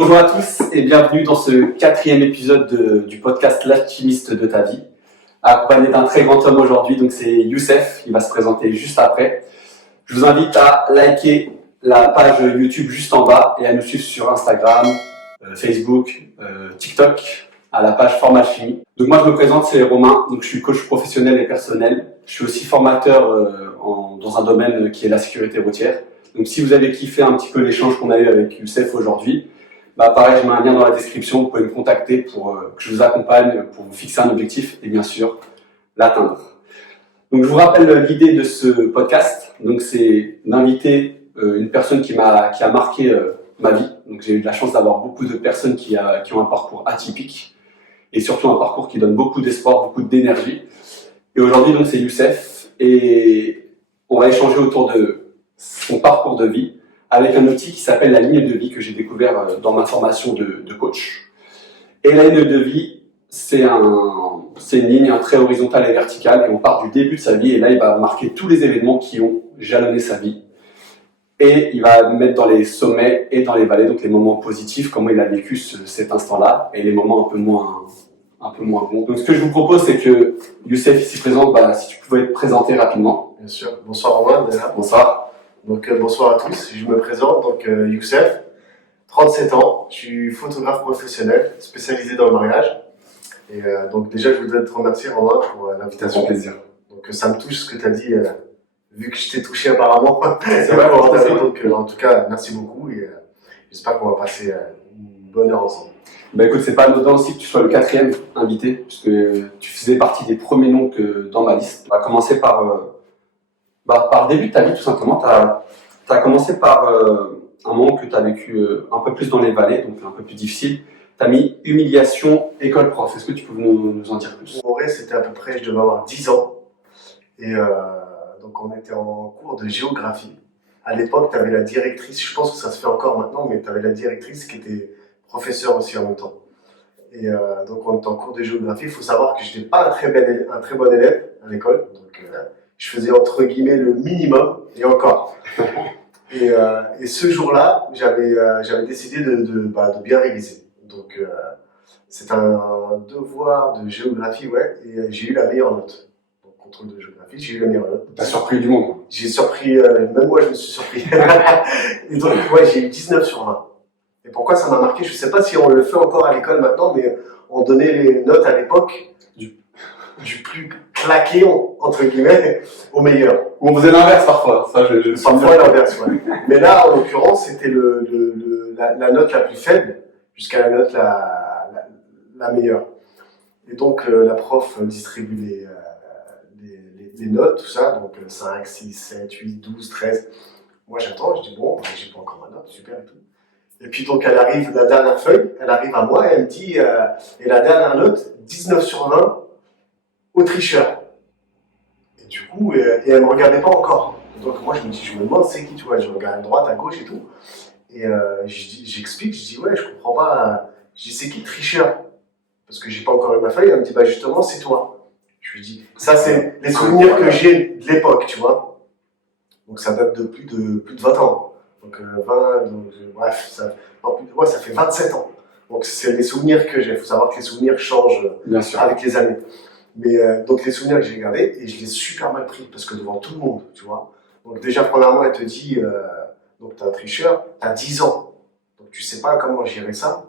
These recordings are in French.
Bonjour à tous et bienvenue dans ce quatrième épisode du podcast L'alchimiste de ta vie, accompagné d'un très grand homme aujourd'hui, donc c'est Youssef, il va se présenter juste après. Je vous invite à liker la page YouTube juste en bas et à nous suivre sur Instagram, Facebook, TikTok, à la page Forme Alchimie. Donc moi je me présente, c'est Romain, donc je suis coach professionnel et personnel. Je suis aussi formateur dans un domaine qui est la sécurité routière. Donc si vous avez kiffé un petit peu l'échange qu'on a eu avec Youssef aujourd'hui, pareil, je mets un lien dans la description, vous pouvez me contacter pour que je vous accompagne, pour vous fixer un objectif et bien sûr l'atteindre. Donc je vous rappelle l'idée de ce podcast, donc c'est d'inviter une personne qui a marqué ma vie. Donc j'ai eu de la chance d'avoir beaucoup de personnes qui ont un parcours atypique et surtout un parcours qui donne beaucoup d'espoir, beaucoup d'énergie. Et aujourd'hui donc c'est Youssef et on va échanger autour de son parcours de vie avec un outil qui s'appelle la ligne de vie que j'ai découvert dans ma formation de coach. Et la ligne de vie, c'est une ligne très horizontale et verticale et on part du début de sa vie et là il va marquer tous les événements qui ont jalonné sa vie. Et il va mettre dans les sommets et dans les vallées, donc les moments positifs, comment il a vécu cet instant-là, et les moments un peu moins bons. Donc ce que je vous propose, c'est que Youssef ici présent, si tu pouvais te présenter rapidement. Bien sûr. Bonsoir Romain, déjà. Bonsoir. Donc bonsoir à tous, je me présente, donc Youssef, 37 ans, je suis photographe professionnel, spécialisé dans le mariage. Et donc déjà je voudrais te remercier Romain pour l'invitation. Avec plaisir. Donc ça me touche ce que tu as dit, vu que je t'ai touché apparemment. C'est vrai, donc en tout cas merci beaucoup et j'espère qu'on va passer une bonne heure ensemble. Écoute, c'est pas anodin aussi que tu sois le quatrième invité, puisque tu faisais partie des premiers noms dans ma liste. On va commencer par le début de ta vie, tout simplement. Tu as commencé par un moment que tu as vécu un peu plus dans les vallées, donc un peu plus difficile. Tu as mis humiliation, école prof. Est-ce que tu peux nous en dire plus? En vrai, c'était à peu près, je devais avoir 10 ans. Et donc on était en cours de géographie. À l'époque, tu avais la directrice, je pense que ça se fait encore maintenant, mais tu avais la directrice qui était professeure aussi en même temps. Et donc on était en cours de géographie. Il faut savoir que je n'étais pas un très bon élève à l'école. Donc je faisais entre guillemets le minimum, et encore. Et ce jour-là, j'avais décidé de bien réviser. Donc c'est un devoir de géographie, ouais, et j'ai eu la meilleure note. Donc contrôle de géographie, j'ai eu la meilleure note. T'as surpris du monde. J'ai surpris, même moi je me suis surpris. Et donc ouais, j'ai eu 19 sur 20. Et pourquoi ça m'a marqué? Je ne sais pas si on le fait encore à l'école maintenant, mais on donnait les notes à l'époque du plus claqué, entre guillemets, au meilleur. On faisait l'inverse parfois. Parfois l'inverse, ouais. Mais là, en l'occurrence, c'était la note la plus faible jusqu'à la note la meilleure. Et donc, la prof distribue les notes, tout ça, donc 5, 6, 7, 8, 12, 13. Moi, j'attends, je dis bon, j'ai pas encore ma note, super et tout. Et puis donc, elle arrive, la dernière feuille, elle arrive à moi et elle me dit, et la dernière note, 19 sur 20, au tricheur. Et du coup, et elle me regardait pas encore. Donc moi, je me demande c'est qui, tu vois, je regarde à droite, à gauche et tout. Et j'explique, je dis ouais, je comprends pas. Je dis c'est qui le tricheur? Parce que j'ai pas encore eu ma feuille. Elle me dit bah justement, c'est toi. Je lui dis ça, c'est les souvenirs que j'ai de l'époque, tu vois. Donc ça date de plus de 20 ans. Donc 20, donc, bref, ça fait 27 ans. Donc c'est les souvenirs que j'ai. Il faut savoir que les souvenirs changent avec les années. Mais donc les souvenirs que j'ai gardés, et je les ai super mal pris, parce que devant tout le monde, tu vois. Donc déjà, premièrement, elle te dit, donc t'es un tricheur, t'as 10 ans, donc tu sais pas comment gérer ça.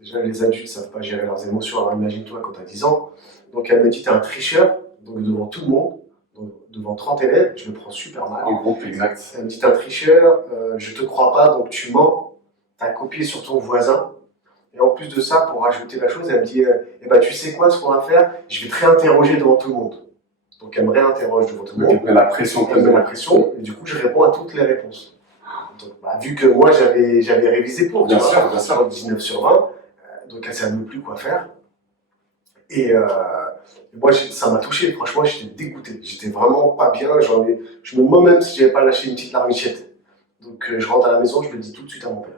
Déjà, les adultes savent pas gérer leurs émotions, alors imagine-toi quand t'as 10 ans. Donc elle me dit, t'es un tricheur, donc devant tout le monde, donc devant 30 élèves, je me prends super mal. En groupe, exact. Elle me dit, t'es un tricheur, je te crois pas, donc tu mens, t'as copié sur ton voisin. Et en plus de ça, pour rajouter la chose, elle me dit eh ben, tu sais quoi, ce qu'on va faire? Je vais te réinterroger devant tout le monde. Donc elle me réinterroge devant tout le monde. Elle met la pression. Elle met la pression, et du coup, je réponds à toutes les réponses. Donc, vu que moi, j'avais révisé pour, bien sûr. 19 sur 20, donc elle ne savait plus quoi faire. Et moi, ça m'a touché. Franchement, j'étais dégoûté. J'étais vraiment pas bien. Je me demande même si je n'avais pas lâché une petite larmichette. Donc je rentre à la maison, je le dis tout de suite à mon père.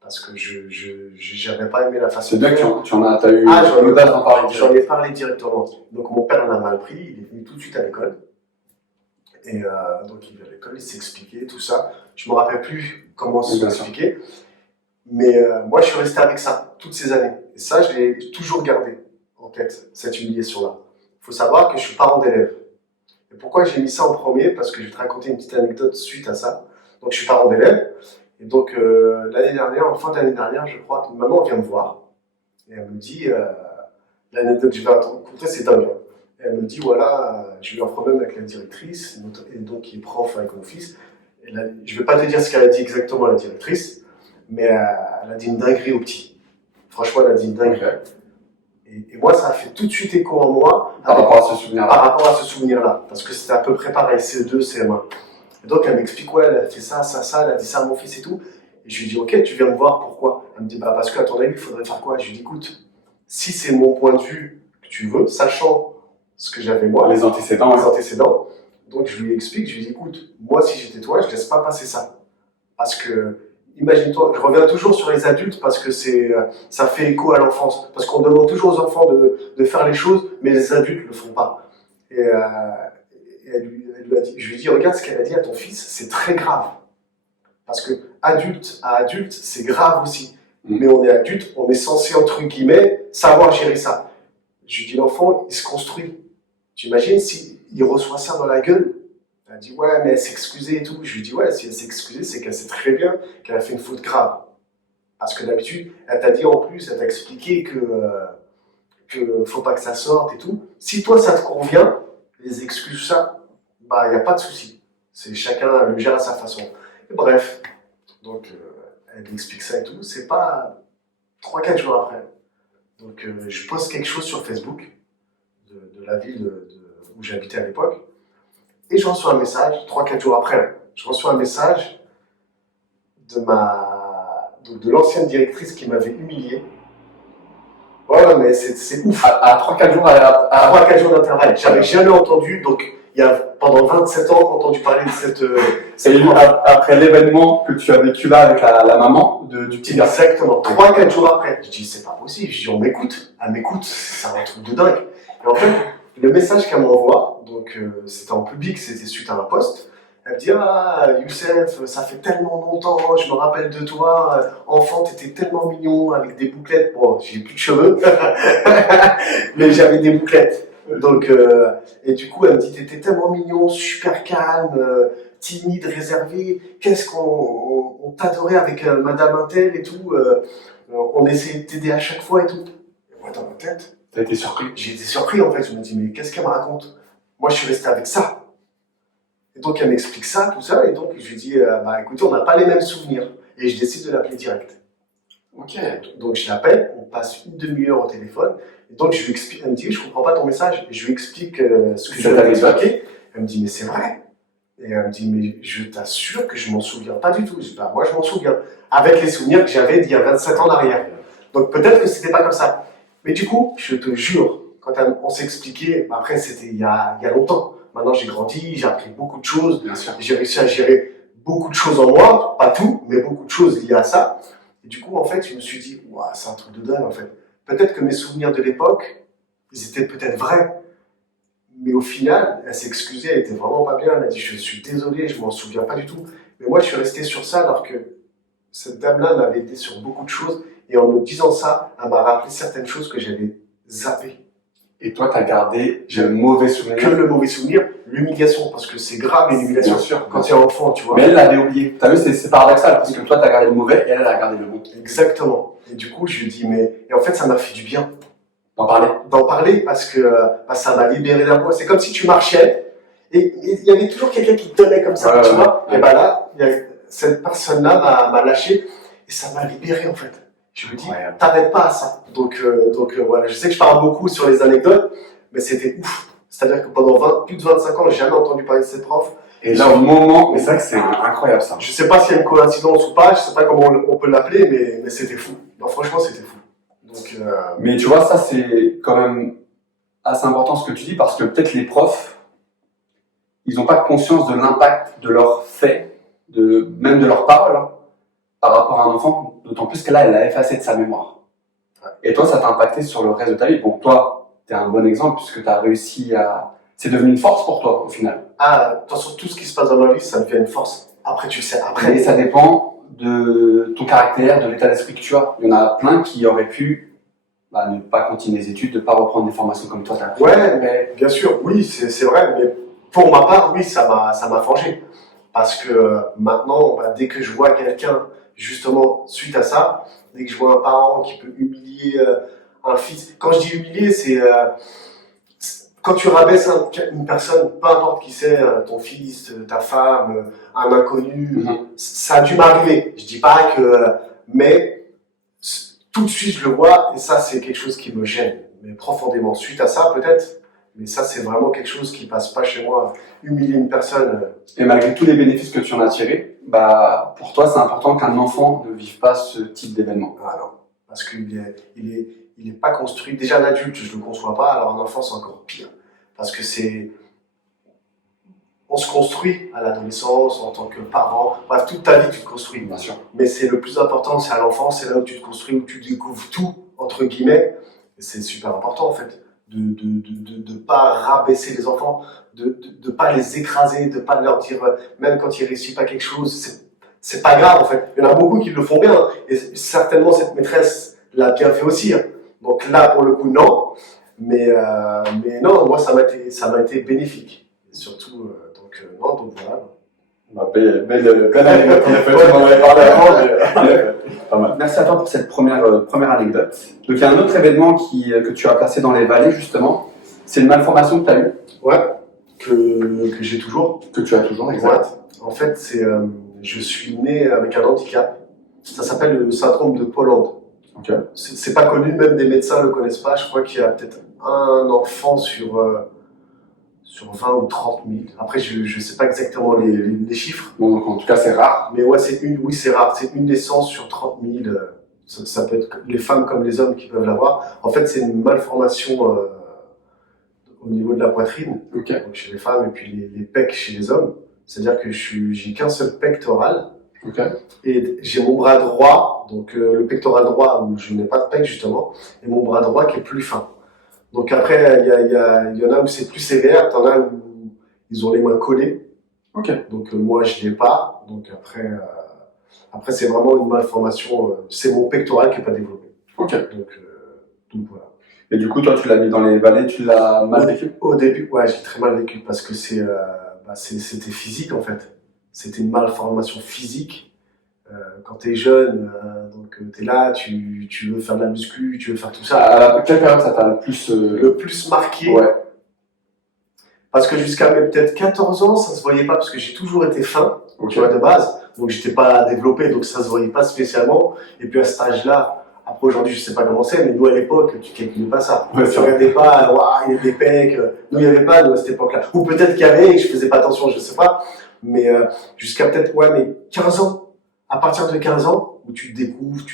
Parce que je n'avais pas aimé la façon. C'est bien que tu as eu l'audace d'en parler. J'en ai parlé directement. Donc mon père en a mal pris, il est venu tout de suite à l'école. Et donc il est à l'école, il s'expliquait, tout ça. Je ne me rappelle plus comment ça s'expliquait. Mais moi, je suis resté avec ça toutes ces années. Et ça, je l'ai toujours gardé en tête, cette humiliation-là. Il faut savoir que je suis parent d'élève. Et pourquoi j'ai mis ça en premier? Parce que je vais te raconter une petite anecdote suite à ça. Donc, je suis parent d'élève. Et donc, l'année dernière, en fin d'année dernière, je crois, une maman vient me voir. Et elle me dit, l'anecdote que je vais raconter, c'est dingue. Et elle me dit, voilà, j'ai eu un problème avec la directrice, et donc qui est prof avec mon fils. Et là, je ne vais pas te dire ce qu'elle a dit exactement, la directrice, mais elle a dit une dinguerie au petit. Franchement, elle a dit une dinguerie. Et moi, ça a fait tout de suite écho en moi Par rapport à ce souvenir-là. par rapport à ce souvenir-là. Parce que c'était à peu près pareil, CE2, CM1. Et donc, elle m'explique, ouais, elle a fait ça, elle a dit ça à mon fils et tout. Et je lui dis, ok, tu viens me voir, pourquoi? Elle me dit, bah, parce qu'à ton avis, il faudrait faire quoi? Je lui dis, écoute, si c'est mon point de vue que tu veux, sachant ce que j'avais moi, Les antécédents. les antécédents, donc je lui explique, je lui dis, écoute, moi, si j'étais toi, je laisse pas passer ça. Parce que, imagine-toi, je reviens toujours sur les adultes parce que ça fait écho à l'enfance. Parce qu'on demande toujours aux enfants de faire les choses, mais les adultes ne le font pas. Et elle lui a dit, je lui ai dit, regarde ce qu'elle a dit à ton fils, c'est très grave. Parce que adulte à adulte, c'est grave aussi. Mais on est adulte, on est censé, entre guillemets, savoir gérer ça. Je lui dis, l'enfant, il se construit. Tu imagines s'il reçoit ça dans la gueule? Elle dit, ouais, mais elle s'est excusée et tout. Je lui dis, ouais, si elle s'est excusée, c'est qu'elle sait très bien qu'elle a fait une faute grave. Parce que d'habitude, elle t'a dit en plus, elle t'a expliqué que faut pas que ça sorte et tout. Si toi, ça te convient, les excuses, ça, bah, il n'y a pas de souci. C'est chacun le gère à sa façon. Et bref, donc, elle explique ça et tout. C'est pas 3-4 jours après. Donc, je poste quelque chose sur Facebook de la ville où j'habitais à l'époque. Et je reçois un message, 3-4 jours après, je reçois un message de l'ancienne directrice qui m'avait humilié. Voilà, mais c'est ouf. À 3-4 jours À 3-4 jours d'intervalle. J'avais jamais entendu, donc il y a pendant 27 ans, entendu parler de cette après l'événement que tu as vécu là avec la maman du petit garçon. Exactement, 3-4 jours après. Je dis, c'est pas possible. Je dis, on m'écoute. Elle m'écoute, c'est un truc de dingue. Et en fait, le message qu'elle m'envoie, donc c'était en public, c'était suite à un post. Elle me dit, ah, Youssef, ça fait tellement longtemps, je me rappelle de toi, enfant, t'étais tellement mignon, avec des bouclettes. Bon, j'ai plus de cheveux, mais j'avais des bouclettes. Donc, et du coup, elle me dit, t'étais tellement mignon, super calme, timide, réservé, qu'est-ce qu'on t'adorait avec Madame Intel et tout, on essayait de t'aider à chaque fois et tout. Et moi, dans ma tête, T'as été surpris? j'ai été surpris en fait, je me dis, mais qu'est-ce qu'elle me raconte? Moi, je suis resté avec ça. Et donc, elle m'explique ça, tout ça, et donc, je lui dis, bah écoutez, on n'a pas les mêmes souvenirs. Et je décide de l'appeler direct. Ok. Donc, je l'appelle, on passe une demi-heure au téléphone, et donc, je lui explique, elle me dit, je comprends pas ton message, et je lui explique ce que je lui ai expliqué. Elle me dit, mais c'est vrai. Et elle me dit, mais je t'assure que je m'en souviens pas du tout. Je dis, bah, moi, je m'en souviens. Avec les souvenirs que j'avais d'il y a 27 ans en arrière. Donc, peut-être que c'était pas comme ça. Mais du coup, je te jure, quand on s'est expliqué, après, c'était il y a longtemps. Maintenant, j'ai grandi, j'ai appris beaucoup de choses. Bien sûr. J'ai réussi à gérer beaucoup de choses en moi. Pas tout, mais beaucoup de choses liées à ça. Et du coup, en fait, je me suis dit, ouah, c'est un truc de dingue, en fait. Peut-être que mes souvenirs de l'époque, ils étaient peut-être vrais. Mais au final, elle s'est excusée, elle était vraiment pas bien. Elle a dit, je suis désolé, je m'en souviens pas du tout. Mais moi, je suis resté sur ça alors que cette dame-là m'avait aidé sur beaucoup de choses. Et en me disant ça, elle m'a rappelé certaines choses que j'avais zappées. Et toi, t'as gardé le mauvais souvenir. Que le mauvais souvenir, l'humiliation, parce que c'est grave l'humiliation. Bien sûr. Quand tu es enfant, tu vois. Mais elle l'avait oublié. T'as vu, c'est paradoxal, parce que toi, t'as gardé le mauvais et elle a gardé le bon. Exactement. Et du coup, je lui dis, mais. Et en fait, ça m'a fait du bien. D'en parler. D'en parler, parce que ça m'a libéré d'un poids. C'est comme si tu marchais, et il y avait toujours quelqu'un qui te tenait comme ça, tu vois. Et bah là, cette personne-là m'a lâché, et ça m'a libéré, en fait. Je me dis, t'arrêtes pas à ça. Donc voilà, je sais que je parle beaucoup sur les anecdotes, mais c'était ouf. C'est-à-dire que pendant plus de 25 ans, j'ai jamais entendu parler de cette prof. Et là, au moment, mais c'est vrai que c'est incroyable ça. Je sais pas s'il y a une coïncidence ou pas, je sais pas comment on peut l'appeler, mais c'était fou. Non, franchement, c'était fou. Donc, Mais tu vois, ça c'est quand même assez important ce que tu dis, parce que peut-être les profs, ils n'ont pas conscience de l'impact de leurs faits, même de leurs paroles, hein, par rapport à un enfant, d'autant plus que là, elle l'a effacé de sa mémoire. Et toi, ça t'a impacté sur le reste de ta vie. Bon, toi, t'es un bon exemple, puisque t'as réussi à... C'est devenu une force pour toi, au final. attention, tout ce qui se passe dans ma vie, ça devient une force. Après, tu le sais, après. Mais ça dépend de ton caractère, de l'état d'esprit que tu as. Il y en a plein qui auraient pu ne pas continuer les études, ne pas reprendre des formations comme toi, tu as pris. Ouais, mais bien sûr, oui, c'est vrai, mais pour ma part, oui, ça m'a forgé. Parce que maintenant, dès que je vois quelqu'un, justement, suite à ça, dès que je vois un parent qui peut humilier un fils, quand je dis humilier, c'est quand tu rabaisses une personne, peu importe qui c'est, ton fils, ta femme, un inconnu, ça a dû m'arriver. Je dis pas que, mais tout de suite je le vois et ça c'est quelque chose qui me gêne, mais profondément. Suite à ça peut-être, mais ça c'est vraiment quelque chose qui passe pas chez moi. Humilier une personne. Et malgré tous les bénéfices que tu en as tirés, pour toi c'est important qu'un enfant ne vive pas ce type d'événement. Ah non, parce qu'il est pas construit. Déjà un adulte je le conçois pas, alors un enfant c'est encore pire. Parce que on se construit à l'adolescence en tant que parent. Bref, toute ta vie, tu te construis. Bien sûr. Mais c'est le plus important, c'est à l'enfance, c'est là où tu te construis, où tu découvres tout, entre guillemets. Et c'est super important, en fait, de pas rabaisser les enfants, de pas les écraser, de pas leur dire, même quand ils réussissent pas quelque chose, c'est pas grave, en fait. Il y en a beaucoup qui le font bien. Et certainement, cette maîtresse l'a bien fait aussi. Donc là, pour le coup, non. Mais non, moi, ça m'a été bénéfique. Et surtout, donc voilà. Belle anecdote, en effet, tu m'en avais parlé avant, pas mal. Merci à toi pour cette première anecdote. Donc il y a un autre événement que tu as placé dans les vallées, justement. C'est une malformation que tu as eue. Ouais, que j'ai toujours. Que tu as toujours, exact. Ouais. En fait, je suis né avec un handicap. Ça s'appelle le syndrome de Poland. Okay. C'est pas connu, même des médecins le connaissent pas. Je crois qu'il y a peut-être un enfant sur 20 ou 30 000. Après, je sais pas exactement les chiffres. Bon, donc en tout cas, c'est rare. Mais ouais, c'est rare. C'est une naissance sur 30 000. Ça peut être les femmes comme les hommes qui peuvent l'avoir. En fait, c'est une malformation au niveau de la poitrine, okay. Donc chez les femmes, et puis les pecs chez les hommes. C'est-à-dire que j'ai qu'un seul pectoral. Okay. Et j'ai mon bras droit, donc le pectoral droit où je n'ai pas de pec justement, et mon bras droit qui est plus fin. Donc après, il y en a où c'est plus sévère, t'en as où ils ont les mains collées. Okay. Donc moi je l'ai pas. Donc après c'est vraiment une malformation. C'est mon pectoral qui est pas développé. Okay. Donc voilà. Et du coup, toi, tu l'as mis dans les vallées, tu l'as mal vécu? Au début, ouais, j'ai très mal vécu parce que c'était physique en fait. C'était une malformation physique. Quand t'es jeune, donc t'es là, tu veux faire de la muscu, tu veux faire tout ça. À quelle période ça t'a le plus... Le plus marqué. Ouais. Parce que jusqu'à peut-être 14 ans, ça se voyait pas parce que j'ai toujours été fin, Okay. tu vois, de base. Donc j'étais pas développé, donc ça se voyait pas spécialement. Et puis à cet âge-là, après aujourd'hui je sais pas comment c'est, mais nous à l'époque, tu calculais pas ça. Ouais, tu regardais pas, waouh, il y a des pecs. Nous il y avait pas à cette époque-là. Ou peut-être qu'il y avait et que je faisais pas attention, je sais pas. Mais jusqu'à peut-être, mais 15 ans. À partir de 15 ans, où tu découvres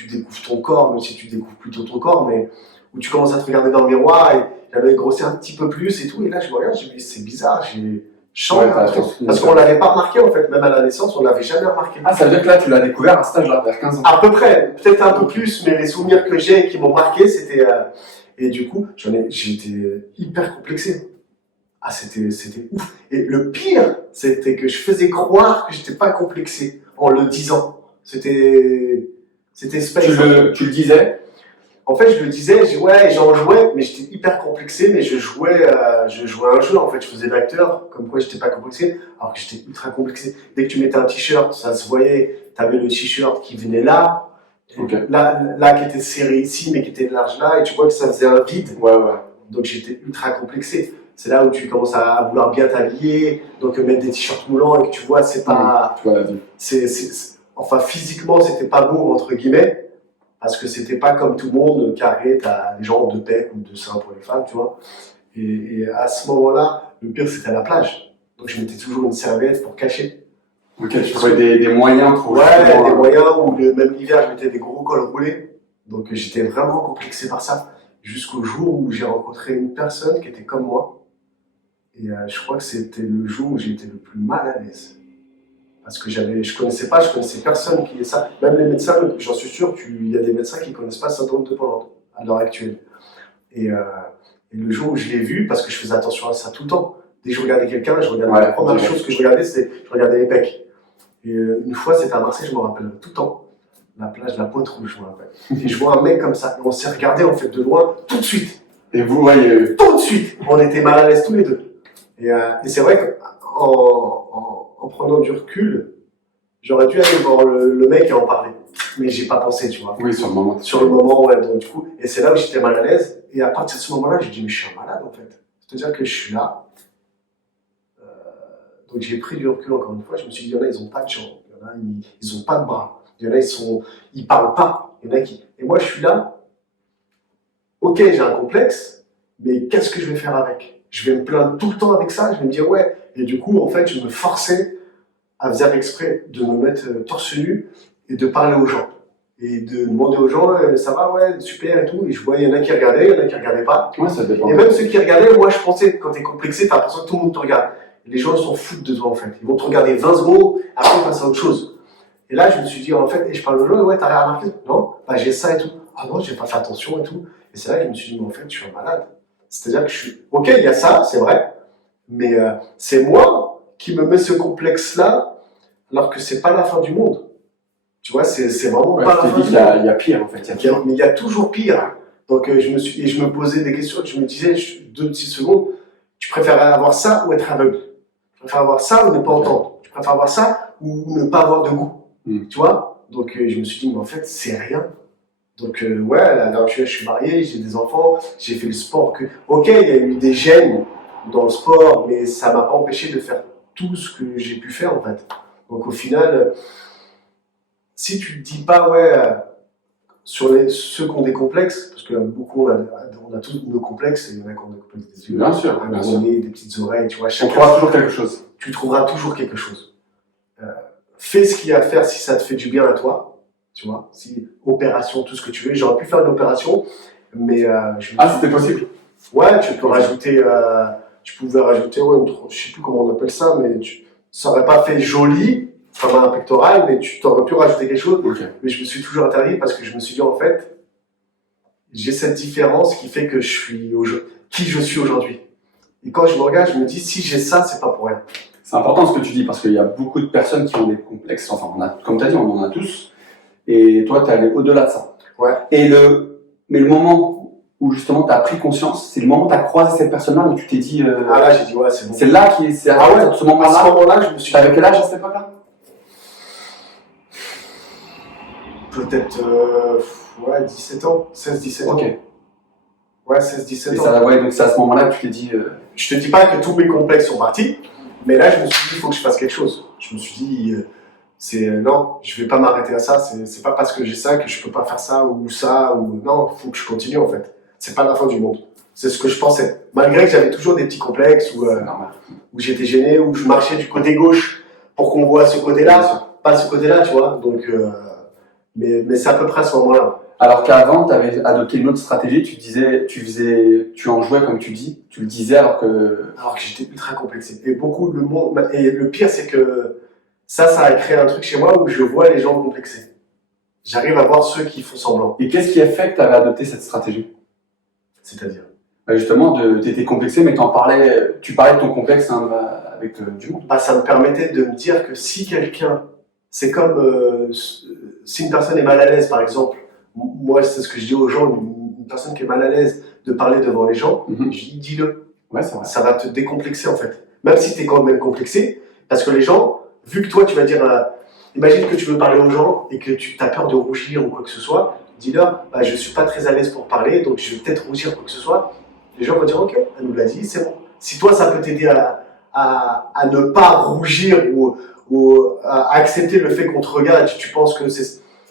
ton corps, même si tu découvres plutôt ton corps, mais où tu commences à te regarder dans le miroir et j'avais grossi un petit peu plus et tout, et là je me regarde, je me dis c'est bizarre, j'ai changé un truc. Parce qu'on l'avait pas remarqué en fait, même à la naissance, on l'avait jamais remarqué. Ah, ça veut dire que là tu l'as découvert à cet âge-là, vers 15 ans? À peu près, peut-être un peu plus, mais les souvenirs que j'ai qui m'ont marqué, c'était. Et du coup, j'étais hyper complexé. Ah, c'était ouf. Et le pire, c'était que je faisais croire que j'étais pas complexé en le disant. C'était space. Tu le disais? En fait, je le disais, j'en jouais, mais j'étais hyper complexé, mais je jouais un jeu, en fait, je faisais l'acteur, comme quoi j'étais pas complexé, alors que j'étais ultra complexé. Dès que tu mettais un t-shirt, ça se voyait, t'avais le t-shirt qui venait là, okay. là qui était serré ici, mais qui était large là, et tu vois que ça faisait un vide. Ouais. Donc j'étais ultra complexé. C'est là où tu commences à vouloir bien t'habiller, donc mettre des t-shirts moulants, et que tu vois, c'est pas... Tu vois la vie. Enfin, physiquement, c'était pas beau, entre guillemets, parce que c'était pas comme tout le monde, carré, t'as des gens de pec ou de seins pour les femmes, tu vois. Et à ce moment-là, le pire, c'était à la plage. Donc, je mettais toujours une serviette pour cacher. Ok, tu trouvais des moyens pour... Ouais, des moyens, ou même l'hiver, je mettais des gros cols roulés. Donc, j'étais vraiment complexé par ça. Jusqu'au jour où j'ai rencontré une personne qui était comme moi. Et je crois que c'était le jour où j'étais le plus mal à l'aise. Parce que je connaissais personne qui ait ça. Même les médecins, j'en suis sûr, il y a des médecins qui connaissent pas le syndrome de Poland à l'heure actuelle. Et le jour où je l'ai vu, parce que je faisais attention à ça tout le temps. Dès que je regardais quelqu'un, la première chose que je regardais, c'était je regardais les pecs. Et une fois, c'était à Marseille, je me rappelle tout le temps, la plage de la Pointe Rouge, je me rappelle. Et je vois un mec comme ça, et on s'est regardé en fait de loin, tout de suite. Et vous voyez. Tout de suite, on était mal à l'aise tous les deux. Et c'est vrai qu'en prenant du recul, j'aurais dû aller voir le mec et en parler. Mais j'ai pas pensé, tu vois. Oui, sur le moment. Sur le moment, ouais, donc du coup, et c'est là où j'étais mal à l'aise. Et à partir de ce moment-là, j'ai dit, mais je suis un malade en fait. C'est-à-dire que je suis là. Donc j'ai pris du recul encore une fois. Je me suis dit, il y en a, ils ont pas de jambes. Il y en a, ils ont pas de bras. Il y en a, ils parlent pas. Il y en a qui. Et moi, je suis là. Ok, j'ai un complexe, mais qu'est-ce que je vais faire avec? Je vais me plaindre tout le temps avec ça. Je vais me dire, ouais. Et du coup, en fait, je me forçais à faire exprès de me mettre torse nu et de parler aux gens. Et de demander aux gens, ça va, ouais, super et tout. Et je voyais, il y en a qui regardaient, il y en a qui regardaient pas. Ouais, ça dépend. Et même ceux qui regardaient, moi je pensais, quand t'es complexé, t'as l'impression que tout le monde te regarde. Et les gens s'en foutent de toi en fait. Ils vont te regarder 20 secondes, après ils passent à autre chose. Et là, je me suis dit, en fait, et je parle aux gens, ouais, t'as rien remarqué? Non, bah j'ai ça et tout. Ah non, j'ai pas fait attention et tout. Et c'est là que je me suis dit, mais en fait, je suis un malade. C'est-à-dire que je suis, ok, il y a ça, c'est vrai. Mais c'est moi qui me mets ce complexe-là, alors que c'est pas la fin du monde. Tu vois, c'est vraiment Ouais, pas la fin du monde. Il y a pire en fait. Mais il y a toujours pire. Donc je me posais des questions, je me disais, 2 petites secondes, tu préfères avoir ça ou être aveugle? Tu préfères avoir ça ou ne pas entendre? Tu préfères avoir ça ou ne pas avoir de goût? Tu vois? Donc je me suis dit, mais en fait, c'est rien. Donc ouais, là, je suis marié, j'ai des enfants, j'ai fait le sport que... Ok, il y a eu des gènes dans le sport, mais ça m'a pas empêché de faire tout ce que j'ai pu faire en fait. Donc au final, si tu te dis pas, ouais, sur ceux qui ont des complexes, parce que beaucoup, on a tous nos complexes, et il y en a qui ont des complexes des yeux, Bien sûr, un bien gros sûr. nez, des petites oreilles, tu vois. On trouvera toujours quelque chose. Tu trouveras toujours quelque chose. Fais ce qu'il y a à faire si ça te fait du bien à toi, tu vois. Si opération, tout ce que tu veux. J'aurais pu faire une opération, mais c'était possible. Ouais, tu peux rajouter, tu pouvais rajouter, ouais, je sais plus comment on appelle ça, mais ça aurait pas fait joli comme un pectoral, mais tu t'aurais pu rajouter quelque chose. Okay. Mais je me suis toujours interdit parce que je me suis dit, en fait, j'ai cette différence qui fait que je suis qui je suis aujourd'hui. Et quand je me regarde, je me dis, si j'ai ça, c'est pas pour rien. C'est important ce que tu dis parce qu'il y a beaucoup de personnes qui ont des complexes. Enfin, comme tu as dit, on en a tous. Et toi, tu es allé au-delà de ça. Ouais. Mais le moment où justement tu as pris conscience, c'est le moment où tu as croisé cette personne-là où tu t'es dit. Ah là, j'ai dit, ouais, c'est bon. C'est là qui est. C'est ah ouais, ce moment-là. À ce moment-là, je me suis. Avec quel âge à cette époque-là? Peut-être, ouais, 17 ans, 16-17 ans. Ok. Ouais, 16-17 ans. Ça, ouais, donc c'est à ce moment-là que tu t'es dit. Je te dis pas que tous mes complexes sont partis, mais là, je me suis dit, il faut que je fasse quelque chose. Je me suis dit, non, je vais pas m'arrêter à ça. C'est pas parce que j'ai ça que je peux pas faire ça ou ça ou non, il faut que je continue en fait. C'est pas la fin du monde. C'est ce que je pensais. Malgré que j'avais toujours des petits complexes où j'étais gêné, où je marchais du côté gauche pour qu'on voit ce côté-là, pas ce côté-là, tu vois. Donc, mais c'est à peu près à ce moment-là. Alors qu'avant, tu avais adopté une autre stratégie, tu en jouais comme tu dis, tu le disais alors que j'étais ultra complexé. Et le pire, c'est que ça a créé un truc chez moi où je vois les gens complexés. J'arrive à voir ceux qui font semblant. Et qu'est-ce qui a fait que tu avais adopté cette stratégie? C'est-à-dire? Justement, tu étais complexé, mais tu parlais de ton complexe avec du monde. Ça me permettait de me dire que si quelqu'un, c'est comme si une personne est mal à l'aise, par exemple, moi c'est ce que je dis aux gens, une personne qui est mal à l'aise de parler devant les gens, je dis dis-le. Ouais, c'est vrai. Ça va te décomplexer en fait. Même si tu es quand même complexé, parce que les gens, vu que toi tu vas dire, imagine que tu veux parler aux gens et que tu as peur de rougir ou quoi que ce soit, dis-leur, je suis pas très à l'aise pour parler, donc je vais peut-être rougir quoi que ce soit. Les gens vont dire, ok, elle nous l'a dit, c'est bon. Si toi ça peut t'aider à ne pas rougir ou à accepter le fait qu'on te regarde et que tu penses que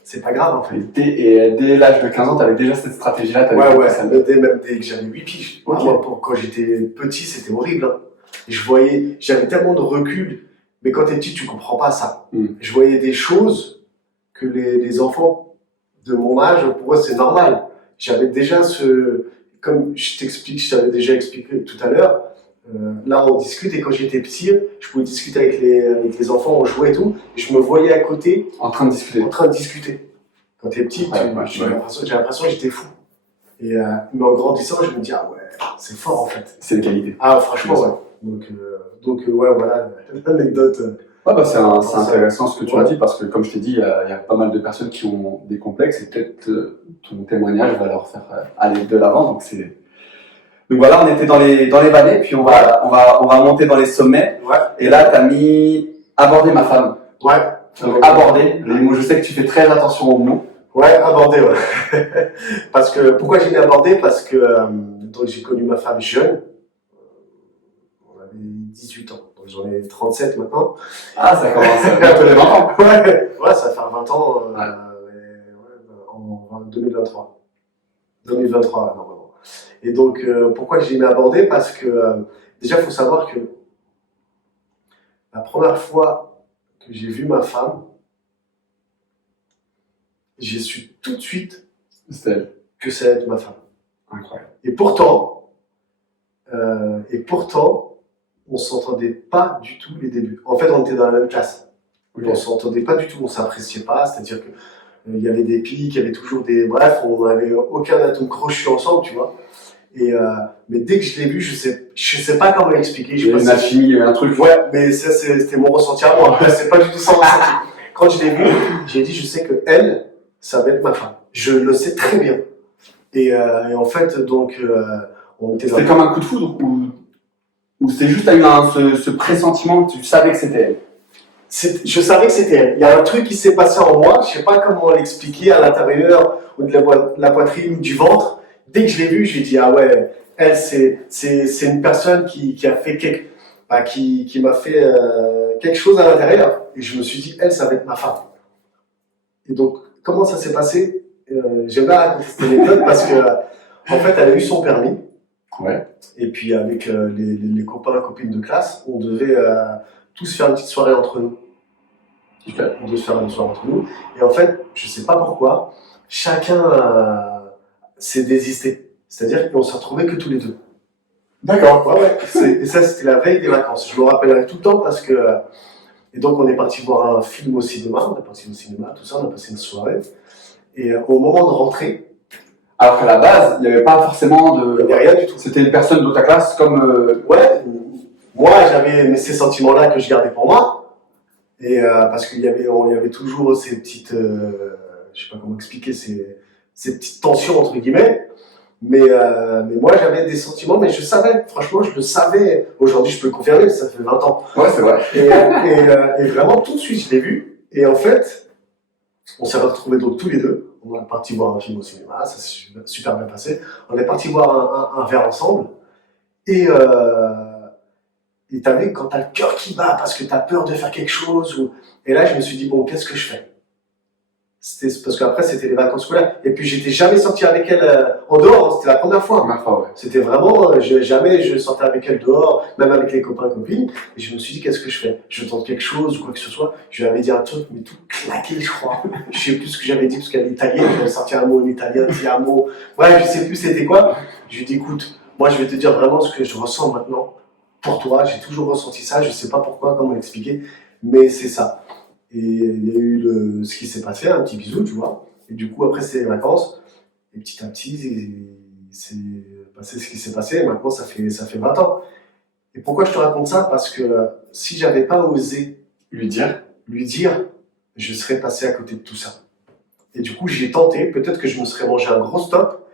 c'est pas grave en fait. Et dès l'âge de 15 ans, tu avais déjà cette stratégie-là? Ouais, même dès que j'avais 8 piges. Okay. Moi, quand j'étais petit, c'était horrible. Hein. Et j'avais tellement de recul, mais quand t'es petit, tu comprends pas ça. Je voyais des choses que les enfants de mon âge, pour eux, c'est normal. J'avais déjà comme je t'avais déjà expliqué tout à l'heure, là on discute et quand j'étais petit, je pouvais discuter avec les enfants, on jouait et tout, et je me voyais à côté en train de discuter. Quand t'es petit, j'ai l'impression que j'étais fou. Mais en grandissant, je me dis ah ouais, c'est fort en fait. C'est une qualité. Ah franchement ouais. Donc ouais voilà l'anecdote Ouais, bah, c'est intéressant ce que tu as dit parce que, comme je t'ai dit, il y a pas mal de personnes qui ont des complexes et peut-être ton témoignage va leur faire aller de l'avant. Donc voilà, on était dans les vallées, puis on va monter dans les sommets. Ouais. Et là, tu as mis aborder ma femme. Ouais. Donc aborder, les mots, je sais que tu fais très attention aux mots. Ouais, aborder, ouais. Parce que, pourquoi j'ai mis aborder? Parce que, donc j'ai connu ma femme jeune. On avait 18 ans. Donc j'en ai 37 maintenant. Ah, ça commence bientôt les 20 ans. Ouais, ça va faire 20 ans, en 2023. 2023, normalement. Et donc, pourquoi j'ai mis aborder? Parce que, déjà, il faut savoir que la première fois que j'ai vu ma femme, j'ai su tout de suite que ça allait être ma femme. Incroyable. Et pourtant, on s'entendait pas du tout les débuts. En fait, on était dans la même classe. Okay. On s'entendait pas du tout, on s'appréciait pas. C'est-à-dire que il y avait des pics, il y avait toujours des... Bref, on n'avait aucun atome crochu ensemble, tu vois. Mais dès que je l'ai vu, je sais pas comment l'expliquer. Il y a une alchimie, il y a un truc. Ouais, mais ça, c'était mon ressenti à moi. C'est pas du tout ça mon ressenti. Quand je l'ai vu, j'ai dit, je sais que elle, ça va être ma femme. Je le sais très bien. Et en fait, donc, on était... C'était comme un coup de foudre ou c'était juste à eu ce pressentiment que tu savais que c'était elle? Je savais que c'était elle. Il y a un truc qui s'est passé en moi, je sais pas comment l'expliquer, à l'intérieur, ou de la poitrine, ou du ventre. Dès que je l'ai vue, j'ai dit, ah ouais, elle, c'est une personne qui a fait qui m'a fait quelque chose à l'intérieur. Et je me suis dit, elle, ça va être ma femme. Et donc, comment ça s'est passé? J'aime bien raconter cette anecdote parce que, en fait, elle a eu son permis. Ouais. Et puis, avec les copains et copines de classe, on devait tous faire une petite soirée entre nous. Okay. On devait faire une soirée entre nous. Et en fait, je sais pas pourquoi, chacun s'est désisté. C'est-à-dire qu'on s'est retrouvés que tous les deux. D'accord. Ouais. Et ça, c'était la veille des vacances. Je me rappellerai tout le temps parce que... Et donc, on est parti voir un film au cinéma. On est parti au cinéma, tout ça. On a passé une soirée. Et au moment de rentrer... Alors qu'à la base, il n'y avait pas forcément de... Il n'y avait rien du tout. C'était une personne de ta classe comme... Ouais. Moi, j'avais ces sentiments-là que je gardais pour moi. Et parce qu'il y avait toujours ces petites... je sais pas comment expliquer, ces petites tensions, entre guillemets. Mais moi, j'avais des sentiments, mais je savais, franchement, je le savais. Aujourd'hui, je peux le confirmer, ça fait 20 ans. Ouais, c'est vrai. Et vraiment, tout de suite, je l'ai vu. Et en fait, on s'est retrouvés donc tous les deux. On est parti voir un film au cinéma, ça s'est super bien passé. On est parti voir un verre ensemble. Et t'avais, quand t'as le cœur qui bat parce que t'as peur de faire quelque chose. Et là, je me suis dit, bon, qu'est-ce que je fais? C'était parce qu'après c'était les vacances scolaires et puis j'étais jamais sorti avec elle en dehors, c'était la première fois. Ouais. C'était vraiment jamais je sortais avec elle dehors, même avec les copains et copines. Et je me suis dit qu'est-ce que je fais? Je tente quelque chose ou quoi que ce soit. Je lui avais dit un truc mais tout claqué je crois. Je sais plus ce que j'avais dit parce qu'elle est italienne, j'avais sorti un mot en italien, un mot. Ouais, je sais plus c'était quoi. Je lui ai dit écoute, moi je vais te dire vraiment ce que je ressens maintenant pour toi. J'ai toujours ressenti ça, je sais pas pourquoi, comment l'expliquer, mais c'est ça. Et il y a eu ce qui s'est passé, un petit bisou, tu vois. Et du coup, après, c'est les vacances. Et petit à petit, c'est passé ce qui s'est passé. Et maintenant, ça fait 20 ans. Et pourquoi je te raconte ça? Parce que si j'avais pas osé lui dire, je serais passé à côté de tout ça. Et du coup, j'ai tenté. Peut-être que je me serais mangé un gros stop.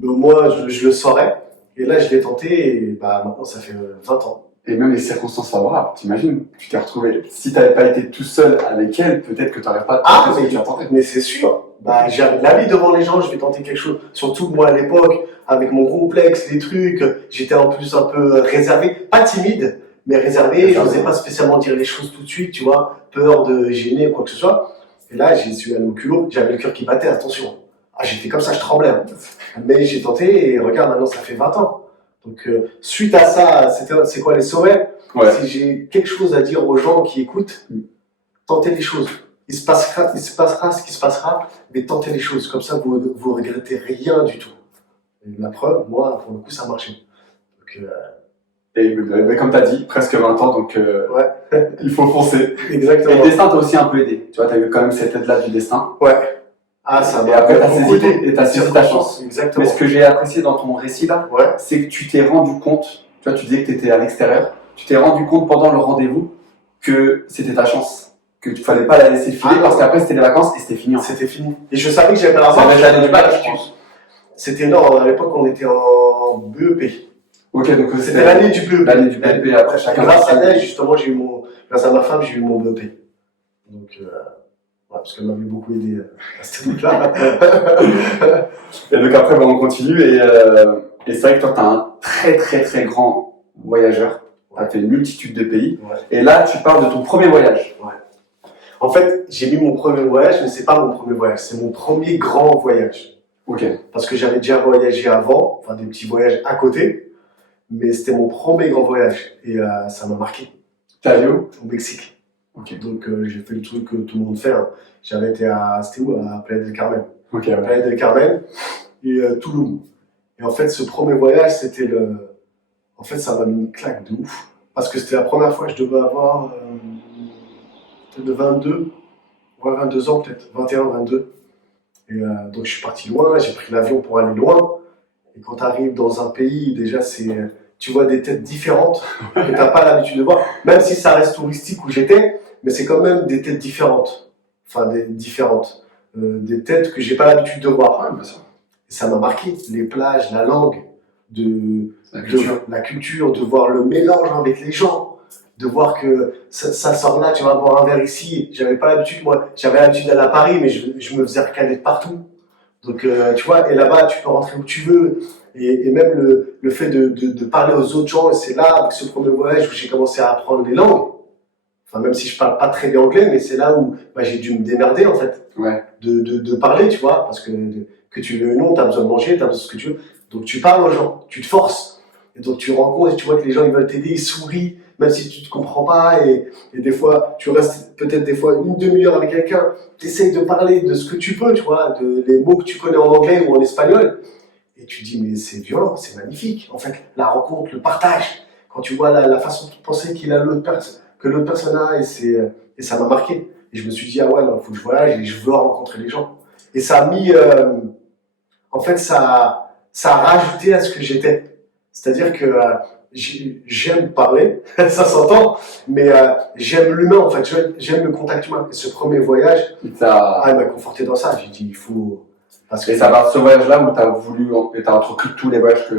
Mais au moins, je le saurais. Et là, je l'ai tenté. Et maintenant, ça fait 20 ans. Et même les circonstances favorables, t'imagines, tu t'es retrouvé. Si t'avais pas été tout seul avec elle, peut-être que t'aurais pas tenté ce que tu as tenté. Mais c'est sûr. J'avais la vie devant les gens, je vais tenter quelque chose. Surtout moi à l'époque, avec mon complexe, les trucs, j'étais en plus un peu réservé, pas timide, mais réservé. Je n'osais pas spécialement dire les choses tout de suite, tu vois, peur de gêner ou quoi que ce soit. Et là, j'y suis allé au culot, j'avais le cœur qui battait, attention. J'étais comme ça, je tremblais. Mais j'ai tenté et regarde, maintenant ça fait 20 ans. Donc, suite à ça, c'est quoi les sommets? Ouais. Si j'ai quelque chose à dire aux gens qui écoutent, tentez les choses. Il se passera ce qui se passera, mais tentez les choses. Comme ça, vous regrettez rien du tout. Et la preuve, moi, pour le coup, ça a marché. Donc, et comme tu as dit, presque 20 ans, donc ouais. Il faut foncer. Exactement. Et le destin t'a aussi un peu aidé. Tu vois, tu as eu quand même cette aide-là du destin. Ouais. Ah, ça et après, tu as saisi ta chance. Exactement. Mais ce que j'ai apprécié dans ton récit là, c'est que tu t'es rendu compte, tu vois, tu disais que tu étais à l'extérieur, tu t'es rendu compte pendant le rendez-vous que c'était ta chance, que tu fallait pas la laisser filer parce qu'après c'était les vacances et c'était fini. C'était fini. Et je savais que j'avais pas la Ça va être l'année du bac, je pense. C'était non, à l'époque on était en BEP. Ok, donc c'était l'année du BEP. L'année du BEP, après chacun. Grâce à elle, justement, grâce à ma femme, j'ai eu mon BEP. Donc, parce qu'elle m'avait beaucoup aidé à cette époque-là. Et donc après, on continue et c'est vrai que toi, tu es un très très très grand voyageur. Tu as fait une multitude de pays. Ouais. Et là, tu parles de ton premier voyage. Ouais. En fait, j'ai mis mon premier voyage, mais c'est pas mon premier voyage, c'est mon premier grand voyage. Ok. Parce que j'avais déjà voyagé avant, enfin des petits voyages à côté, mais c'était mon premier grand voyage et ça m'a marqué. T'es allé où? Au Mexique. Ok. Donc j'ai fait le truc que tout le monde fait. Hein. J'avais été c'était où? À Playa del Carmen. Ok. Ouais. Playa del Carmen et Tulum. Et en fait, ce premier voyage, en fait, ça m'a mis une claque de ouf. Parce que c'était la première fois que je devais avoir peut-être de 22 ans, peut-être 21, 22. Et donc je suis parti loin, j'ai pris l'avion pour aller loin. Et quand tu arrives dans un pays, déjà, tu vois des têtes différentes que tu n'as pas l'habitude de voir. Même si ça reste touristique où j'étais, mais c'est quand même des têtes différentes. Enfin, différentes. Des têtes que j'ai pas l'habitude de voir. Ouais, bien sûr. Et ça m'a marqué. Les plages, la langue, La culture, de voir le mélange avec les gens. De voir que ça sort là, tu vas boire un verre ici. J'avais pas l'habitude, moi. J'avais l'habitude d'aller à Paris, mais je me faisais recaler de partout. Donc, tu vois, et là-bas, tu peux rentrer où tu veux. Et même le fait de parler aux autres gens, et c'est là, avec ce premier voyage, où j'ai commencé à apprendre les langues. Enfin, même si je parle pas très bien anglais, mais c'est là où j'ai dû me démerder, en fait. Ouais. De parler, tu vois, parce que tu veux ou non, t'as besoin de manger, t'as besoin de ce que tu veux. Donc, tu parles aux gens, tu te forces. Et donc, tu rencontres, et tu vois que les gens, ils veulent t'aider, ils sourient, même si tu te comprends pas. Et des fois, tu restes peut-être des fois une demi-heure avec quelqu'un, t'essayes de parler de ce que tu peux, tu vois, les mots que tu connais en anglais ou en espagnol. Et tu dis, mais c'est violent, c'est magnifique. En fait, la rencontre, le partage, quand tu vois la façon de penser que l'autre personne a, et ça m'a marqué. Et je me suis dit, ah ouais, il faut que je voyage et je veux rencontrer les gens. Et ça a mis, en fait, ça a rajouté à ce que j'étais. C'est-à-dire que j'aime parler, ça s'entend, mais j'aime l'humain, en fait, j'aime le contact humain. Et ce premier voyage, il m'a conforté dans ça. J'ai dit, il faut... Parce que ça va ce voyage-là où tu as entrepris tous les voyages que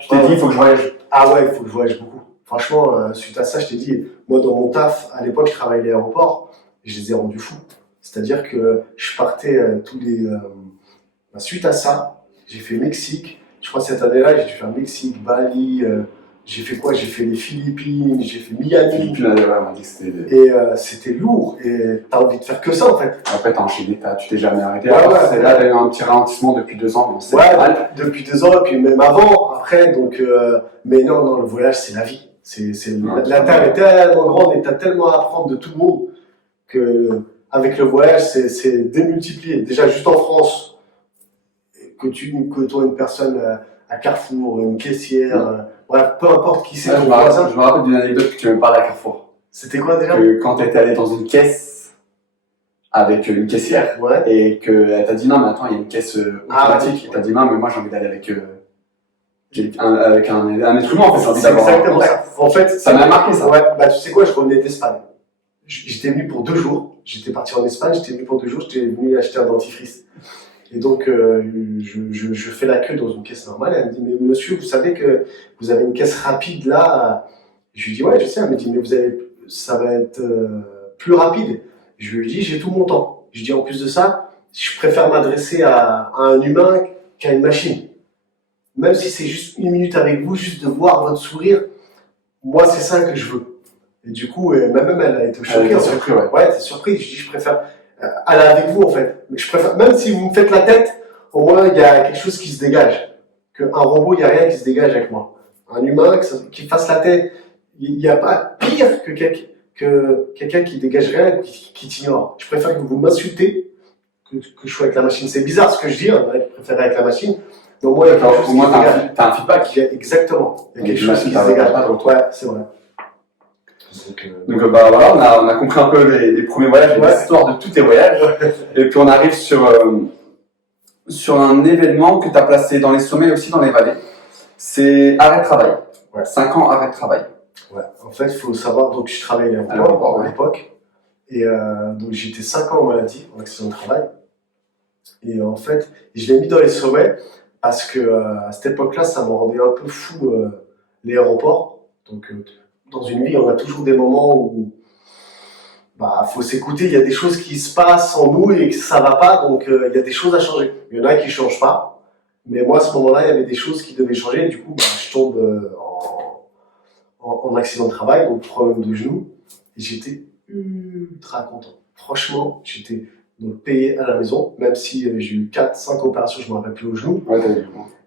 tu t'es dit, il faut que je voyage. Ah ouais, il faut que je voyage beaucoup. Franchement, suite à ça, je t'ai dit, moi dans mon taf, à l'époque, je travaillais à l'aéroport, et je les ai rendus fous. C'est-à-dire que je partais suite à ça, j'ai fait Mexique. Je crois que cette année-là, j'ai dû faire Mexique, Bali, j'ai fait quoi? J'ai fait les Philippines, j'ai fait Miami. Philippines, on m'a dit que c'était... Et c'était lourd, et t'as envie de faire que ça en fait. Après, t'as enchaîné, tu t'es jamais arrêté. Ouais, là, t'as eu un petit ralentissement depuis 2 ans. C'est mal. Depuis 2 ans, et puis même avant, après. Donc, mais non, le voyage, c'est la vie. La Terre est tellement grande et t'as tellement à apprendre de tout le monde que avec le voyage, c'est démultiplié. Déjà, juste en France, que tu côtoies une personne à Carrefour, une caissière, voilà, peu importe qui c'est ton voisin. Je me rappelle d'une anecdote que tu me parles à Carrefour. C'était quoi déjà? Quand tu étais allé dans une caisse avec une caissière et qu'elle t'a dit non, mais attends, il y a une caisse automatique. Et t'as dit non, mais moi j'ai envie d'aller avec un être humain en fait. C'est exactement ça. En fait, ça m'a marqué ça. Ouais, tu sais quoi, je revenais d'Espagne. J'étais venu pour 2 jours. J'étais parti en Espagne, j'étais venu pour 2 jours, j'étais venu acheter un dentifrice. Et donc, je fais la queue dans une caisse normale. Elle me dit, mais monsieur, vous savez que vous avez une caisse rapide là? Je lui dis, ouais, je sais. Elle me dit, mais ça va être plus rapide. Je lui dis, j'ai tout mon temps. Je lui dis, en plus de ça, je préfère m'adresser à un humain qu'à une machine. Même si c'est juste 1 minute avec vous, juste de voir votre sourire, moi, c'est ça que je veux. Et du coup, même elle a été choquée. Surpris, ouais, t'es surpris. Je dis, je préfère aller avec vous, en fait. Mais je préfère, même si vous me faites la tête, au moins, il y a quelque chose qui se dégage. Qu'un robot, il n'y a rien qui se dégage avec moi. Un humain qui fasse la tête, il n'y a pas pire que quelqu'un qui dégage rien, qui t'ignore. Je préfère que vous m'insultez que je sois avec la machine. C'est bizarre ce que je dis, hein, je préfère avec la machine. Mais au moins, il y a quelque chose qui se dégage. T'as un feedback. Exactement. Il y a quelque chose qui se dégage. Ouais, c'est vrai. Donc voilà, on a compris un peu les premiers voyages, l'histoire de tous tes voyages. Et puis on arrive sur un événement que tu as placé dans les sommets et aussi dans les vallées. C'est arrêt de travail. 5 ans arrêt de travail. Ouais. En fait, il faut savoir, donc je travaillais à l'aéroport, à l'époque, et donc j'étais 5 ans en maladie, en accident de travail, et en fait, je l'ai mis dans les sommets parce que à cette époque-là, ça me rendait un peu fou l'aéroport. Donc, dans une vie, on a toujours des moments où bah, faut s'écouter, il y a des choses qui se passent en nous et que ça va pas, donc il y a des choses à changer. Il y en a qui changent pas, mais moi à ce moment-là, il y avait des choses qui devaient changer, et du coup, bah, je tombe en accident de travail, donc problème de genou, et j'étais ultra content. Franchement, j'étais donc payé à la maison, même si j'ai eu 4-5 opérations, je ne me rappelle plus au genou, Ouais, t'as vu.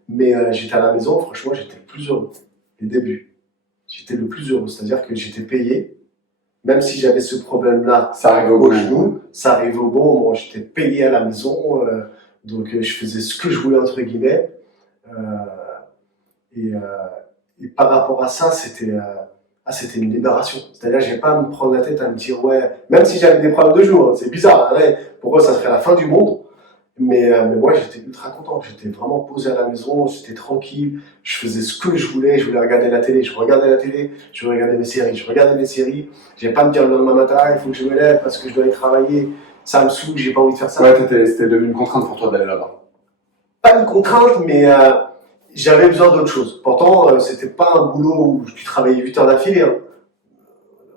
mais j'étais à la maison, franchement, j'étais le plus heureux. Les débuts, j'étais le plus heureux, c'est-à-dire que j'étais payé, même si j'avais ce problème-là Ça arrive au genou, ça arrivait au bon moment, j'étais payé à la maison, donc je faisais ce que je voulais, entre guillemets, euh, et, euh, et par rapport à ça, c'était une libération. C'est-à-dire, je n'avais pas à me prendre la tête à me dire, ouais, même si j'avais des problèmes de genou, hein, c'est bizarre, hein, pourquoi ça serait la fin du monde, mais moi, j'étais ultra content. J'étais vraiment posé à la maison, j'étais tranquille, je faisais ce que je voulais regarder la télé, je regardais la télé, je regardais mes séries, je n'avais pas à me dire le lendemain matin, il faut que je me lève parce que je dois aller travailler, ça me saoule, j'ai pas envie de faire ça. Ouais, c'était devenu une contrainte pour toi d'aller là-bas. Pas une contrainte, mais j'avais besoin d'autre chose. Pourtant, c'était pas un boulot où tu travaillais 8 heures d'affilée. Hein.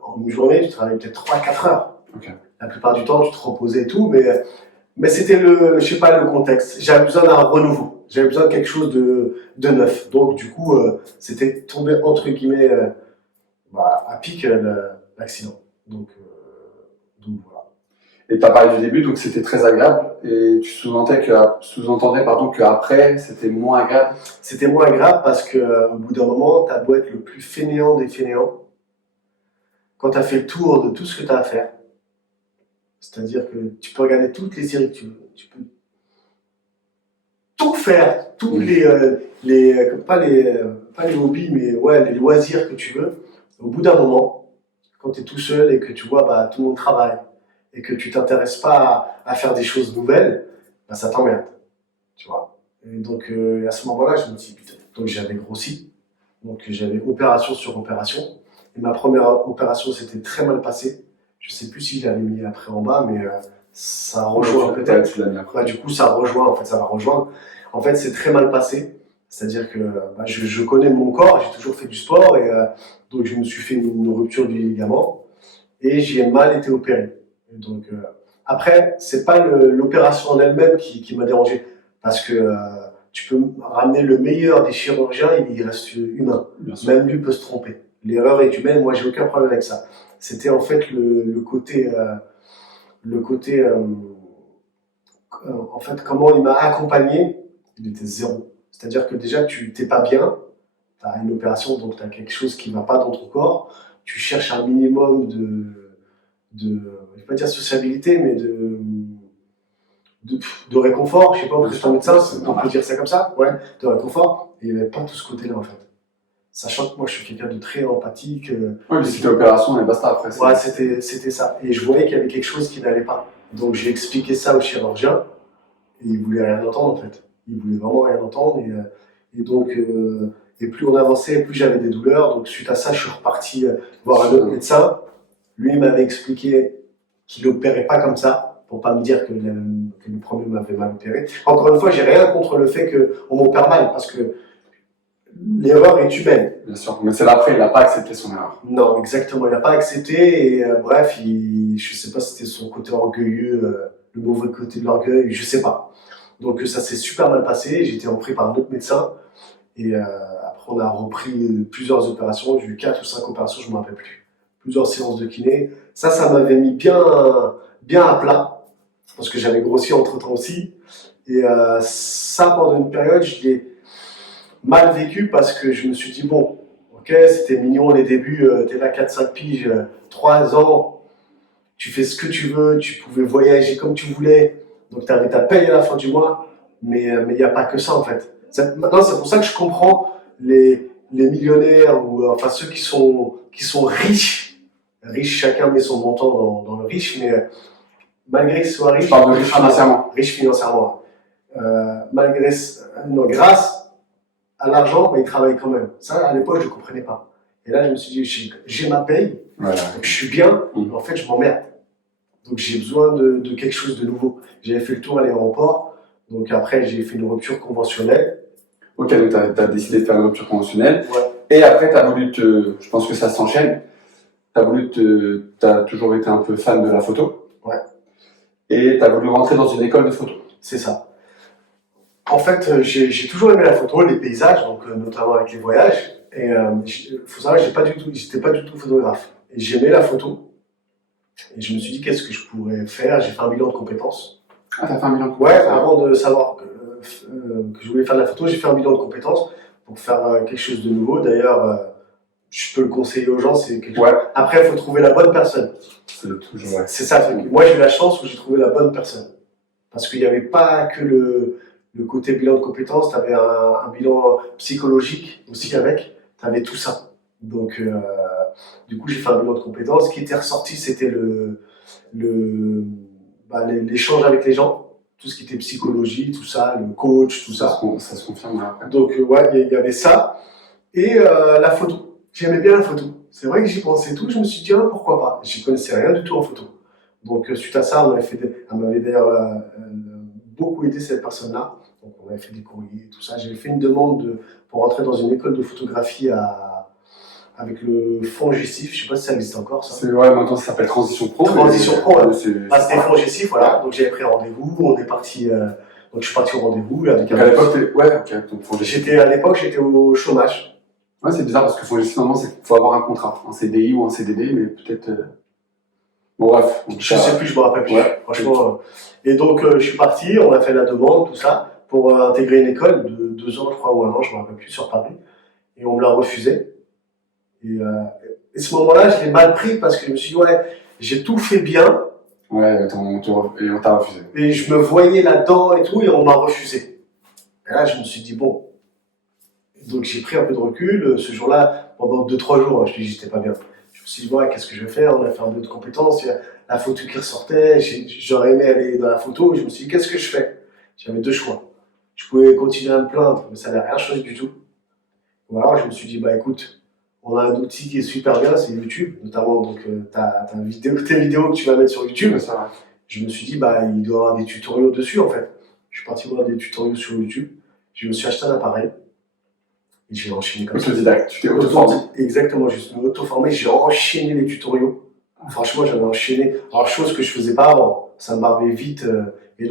En une journée, tu travaillais peut-être 3-4 heures. Okay. La plupart du temps, tu te reposais et tout, mais c'était je sais pas, le contexte. J'avais besoin d'un renouveau. J'avais besoin de quelque chose de neuf. Donc, du coup, c'était tombé entre guillemets à pic l'accident. Donc voilà. Et tu as parlé du début, donc c'était très agréable. Et tu sous-entendais qu'après, c'était moins agréable. C'était moins agréable parce qu'au bout d'un moment, tu as beau être le plus fainéant des fainéants. Quand tu as fait le tour de tout ce que tu as à faire, c'est-à-dire que tu peux regarder toutes les séries que tu veux, tu peux tout faire, tous pas les hobbies, mais ouais, les loisirs que tu veux. Au bout d'un moment, quand tu es tout seul et que tu vois bah, tout le monde travaille et que tu t'intéresses pas à faire des choses nouvelles, bah, ça t'emmerde, tu vois. Et donc à ce moment-là, je me dis putain, donc j'avais grossi, donc j'avais opération sur opération. Et ma première opération s'était très mal passée. Je sais plus si je l'avais mis après en bas, mais ça rejoint peut-être. Ouais, du coup, ça rejoint, en fait, ça va rejoindre. En fait, c'est très mal passé. C'est-à-dire que bah, je connais mon corps, j'ai toujours fait du sport, et donc je me suis fait une rupture du ligament, et j'ai mal été opéré. Et donc, après, c'est pas l'opération en elle-même qui m'a dérangé, parce que tu peux ramener le meilleur des chirurgiens, il reste humain. Même lui peut se tromper. L'erreur est humaine, moi j'ai aucun problème avec ça. C'était en fait le côté, en fait, comment il m'a accompagné, il était zéro. C'est-à-dire que déjà tu t'es pas bien, tu as une opération, donc tu as quelque chose qui ne va pas dans ton corps, tu cherches un minimum je ne vais pas dire sociabilité, mais de réconfort, je sais pas, parce que je suis un médecin, on peut dire ça comme ça, ouais, de réconfort, et il n'y avait pas tout ce côté-là en fait. Sachant que moi je suis quelqu'un de très empathique. Oui, mais c'était opération et basta après. Ouais, c'était ça. Et je voyais qu'il y avait quelque chose qui n'allait pas. Donc j'ai expliqué ça au chirurgien, et il voulait rien entendre en fait. Il voulait vraiment rien entendre, et donc, et plus on avançait, plus j'avais des douleurs. Donc suite à ça, je suis reparti voir un autre médecin. Lui, il m'avait expliqué qu'il n'opérait pas comme ça, pour pas me dire que le premier m'avait mal opéré. Encore une fois, j'ai rien contre le fait qu'on m'opère mal, parce que l'erreur est humaine. Bien sûr, mais c'est l'après, il n'a pas accepté son erreur. Non, exactement, il n'a pas accepté, et bref, je sais pas si c'était son côté orgueilleux, le mauvais côté de l'orgueil, je sais pas. Donc ça s'est super mal passé, j'ai été repris par un autre médecin, et après on a repris plusieurs opérations, j'ai eu 4 ou 5 opérations, je ne me rappelle plus. Plusieurs séances de kiné. Ça m'avait mis bien à plat, parce que j'avais grossi entre-temps aussi. Et ça, pendant une période, je l'ai mal vécu, parce que je me suis dit, bon, ok, c'était mignon les débuts, t'es là 4-5 piges, 3 ans, tu fais ce que tu veux, tu pouvais voyager comme tu voulais, donc tu avais ta paye à la fin du mois, mais il n'y a pas que ça en fait. Maintenant, c'est pour ça que je comprends les millionnaires, ou enfin ceux qui sont riches, chacun met son montant dans le riche, mais malgré qu'ils soient riches, je parle de riche financièrement. Riche financièrement. Grâce à l'argent, mais ils travaillent quand même. Ça, à l'époque, je ne comprenais pas. Et là, je me suis dit, j'ai ma paye, Voilà. donc je suis bien, Mm. mais en fait, je m'emmerde. Donc j'ai besoin de quelque chose de nouveau. J'avais fait le tour à l'aéroport, donc après, j'ai fait une rupture conventionnelle. Ok, donc tu as décidé de faire une rupture conventionnelle. Ouais. Et après, je pense que ça s'enchaîne. T'as toujours été un peu fan de la photo. Ouais. Et tu as voulu rentrer dans une école de photo. C'est ça. En fait, j'ai toujours aimé la photo, les paysages, donc notamment avec les voyages. Et faut savoir, j'étais pas du tout photographe. Et j'aimais la photo. Et je me suis dit, qu'est-ce que je pourrais faire? J'ai fait un bilan de compétences. Ah, t'as fait un bilan de Ouais, compétences. avant de savoir que je voulais faire de la photo, j'ai fait un bilan de compétences pour faire quelque chose de nouveau. D'ailleurs, je peux le conseiller aux gens, c'est quelque chose. Ouais, Après, il faut trouver la bonne personne. c'est toujours ouais. C'est ça le truc. Moi, j'ai eu la chance où j'ai trouvé la bonne personne. Parce qu'il n'y avait pas que le côté bilan de compétences, tu avais un bilan psychologique aussi avec, tu avais tout ça. Donc, du coup, j'ai fait un bilan de compétences. Ce qui était ressorti, c'était l'échange avec les gens, tout ce qui était psychologie, tout ça, le coach, tout ça. Ça se confirme après. Donc, ouais, il y avait ça. Et la photo. J'aimais bien la photo. C'est vrai que j'y pensais tout. Je me suis dit, ah, pourquoi pas. J'y connaissais rien du tout en photo. Donc, suite à ça, elle m'avait d'ailleurs beaucoup aidé, cette personne-là. Donc, on avait fait des courriers et tout ça. J'avais fait une demande pour rentrer dans une école de photographie avec le fonds gestif. Je sais pas si ça existe encore, ça. Ouais, maintenant ça s'appelle Transition Pro. Transition Pro, ouais. C'était fonds gestif, voilà. Donc, j'avais pris un rendez-vous. On est parti. Donc, je suis parti au rendez-vous. Avec à l'époque, ouais, ok. Donc, à l'époque, j'étais au chômage. Ouais, c'est bizarre parce que faut justement, c'est faut avoir un contrat, un CDI ou un CDD, mais peut-être. Bon, bref. Je sais plus, je me rappelle plus. Ouais. Franchement. Et donc, je suis parti, on a fait la demande, tout ça, pour intégrer une école de 2 ans, je crois, ou 1 an, je me rappelle plus, sur Paris. Et on me l'a refusé. Et ce moment-là, je l'ai mal pris parce que je me suis dit, ouais, j'ai tout fait bien. Ouais, et on t'a refusé. Et je me voyais là-dedans et tout, et on m'a refusé. Et là, je me suis dit, bon. Donc, j'ai pris un peu de recul. Ce jour-là, pendant 2-3 jours, je te dis, j'étais pas bien. Je me suis dit, ouais, qu'est-ce que je vais faire? On a fait un peu de compétences, il y a la photo qui ressortait, j'aurais aimé aller dans la photo, je me suis dit, qu'est-ce que je fais? J'avais 2 choix. Je pouvais continuer à me plaindre, mais ça n'avait rien changé du tout. Ou alors, je me suis dit, bah écoute, on a un outil qui est super bien, c'est YouTube, notamment, donc tes vidéos que tu vas mettre sur YouTube. Ouais, ça va. Je me suis dit, bah il doit y avoir des tutoriels dessus, en fait. Je suis parti voir des tutoriels sur YouTube, je me suis acheté un appareil, et j'ai enchaîné comme ça. Autodidacte, tu t'es auto-formé. Exactement, je me suis auto-formé, j'ai enchaîné les tutoriels. Franchement, j'avais enchaîné. Alors, chose que je faisais pas avant, ça me barbait vite. Et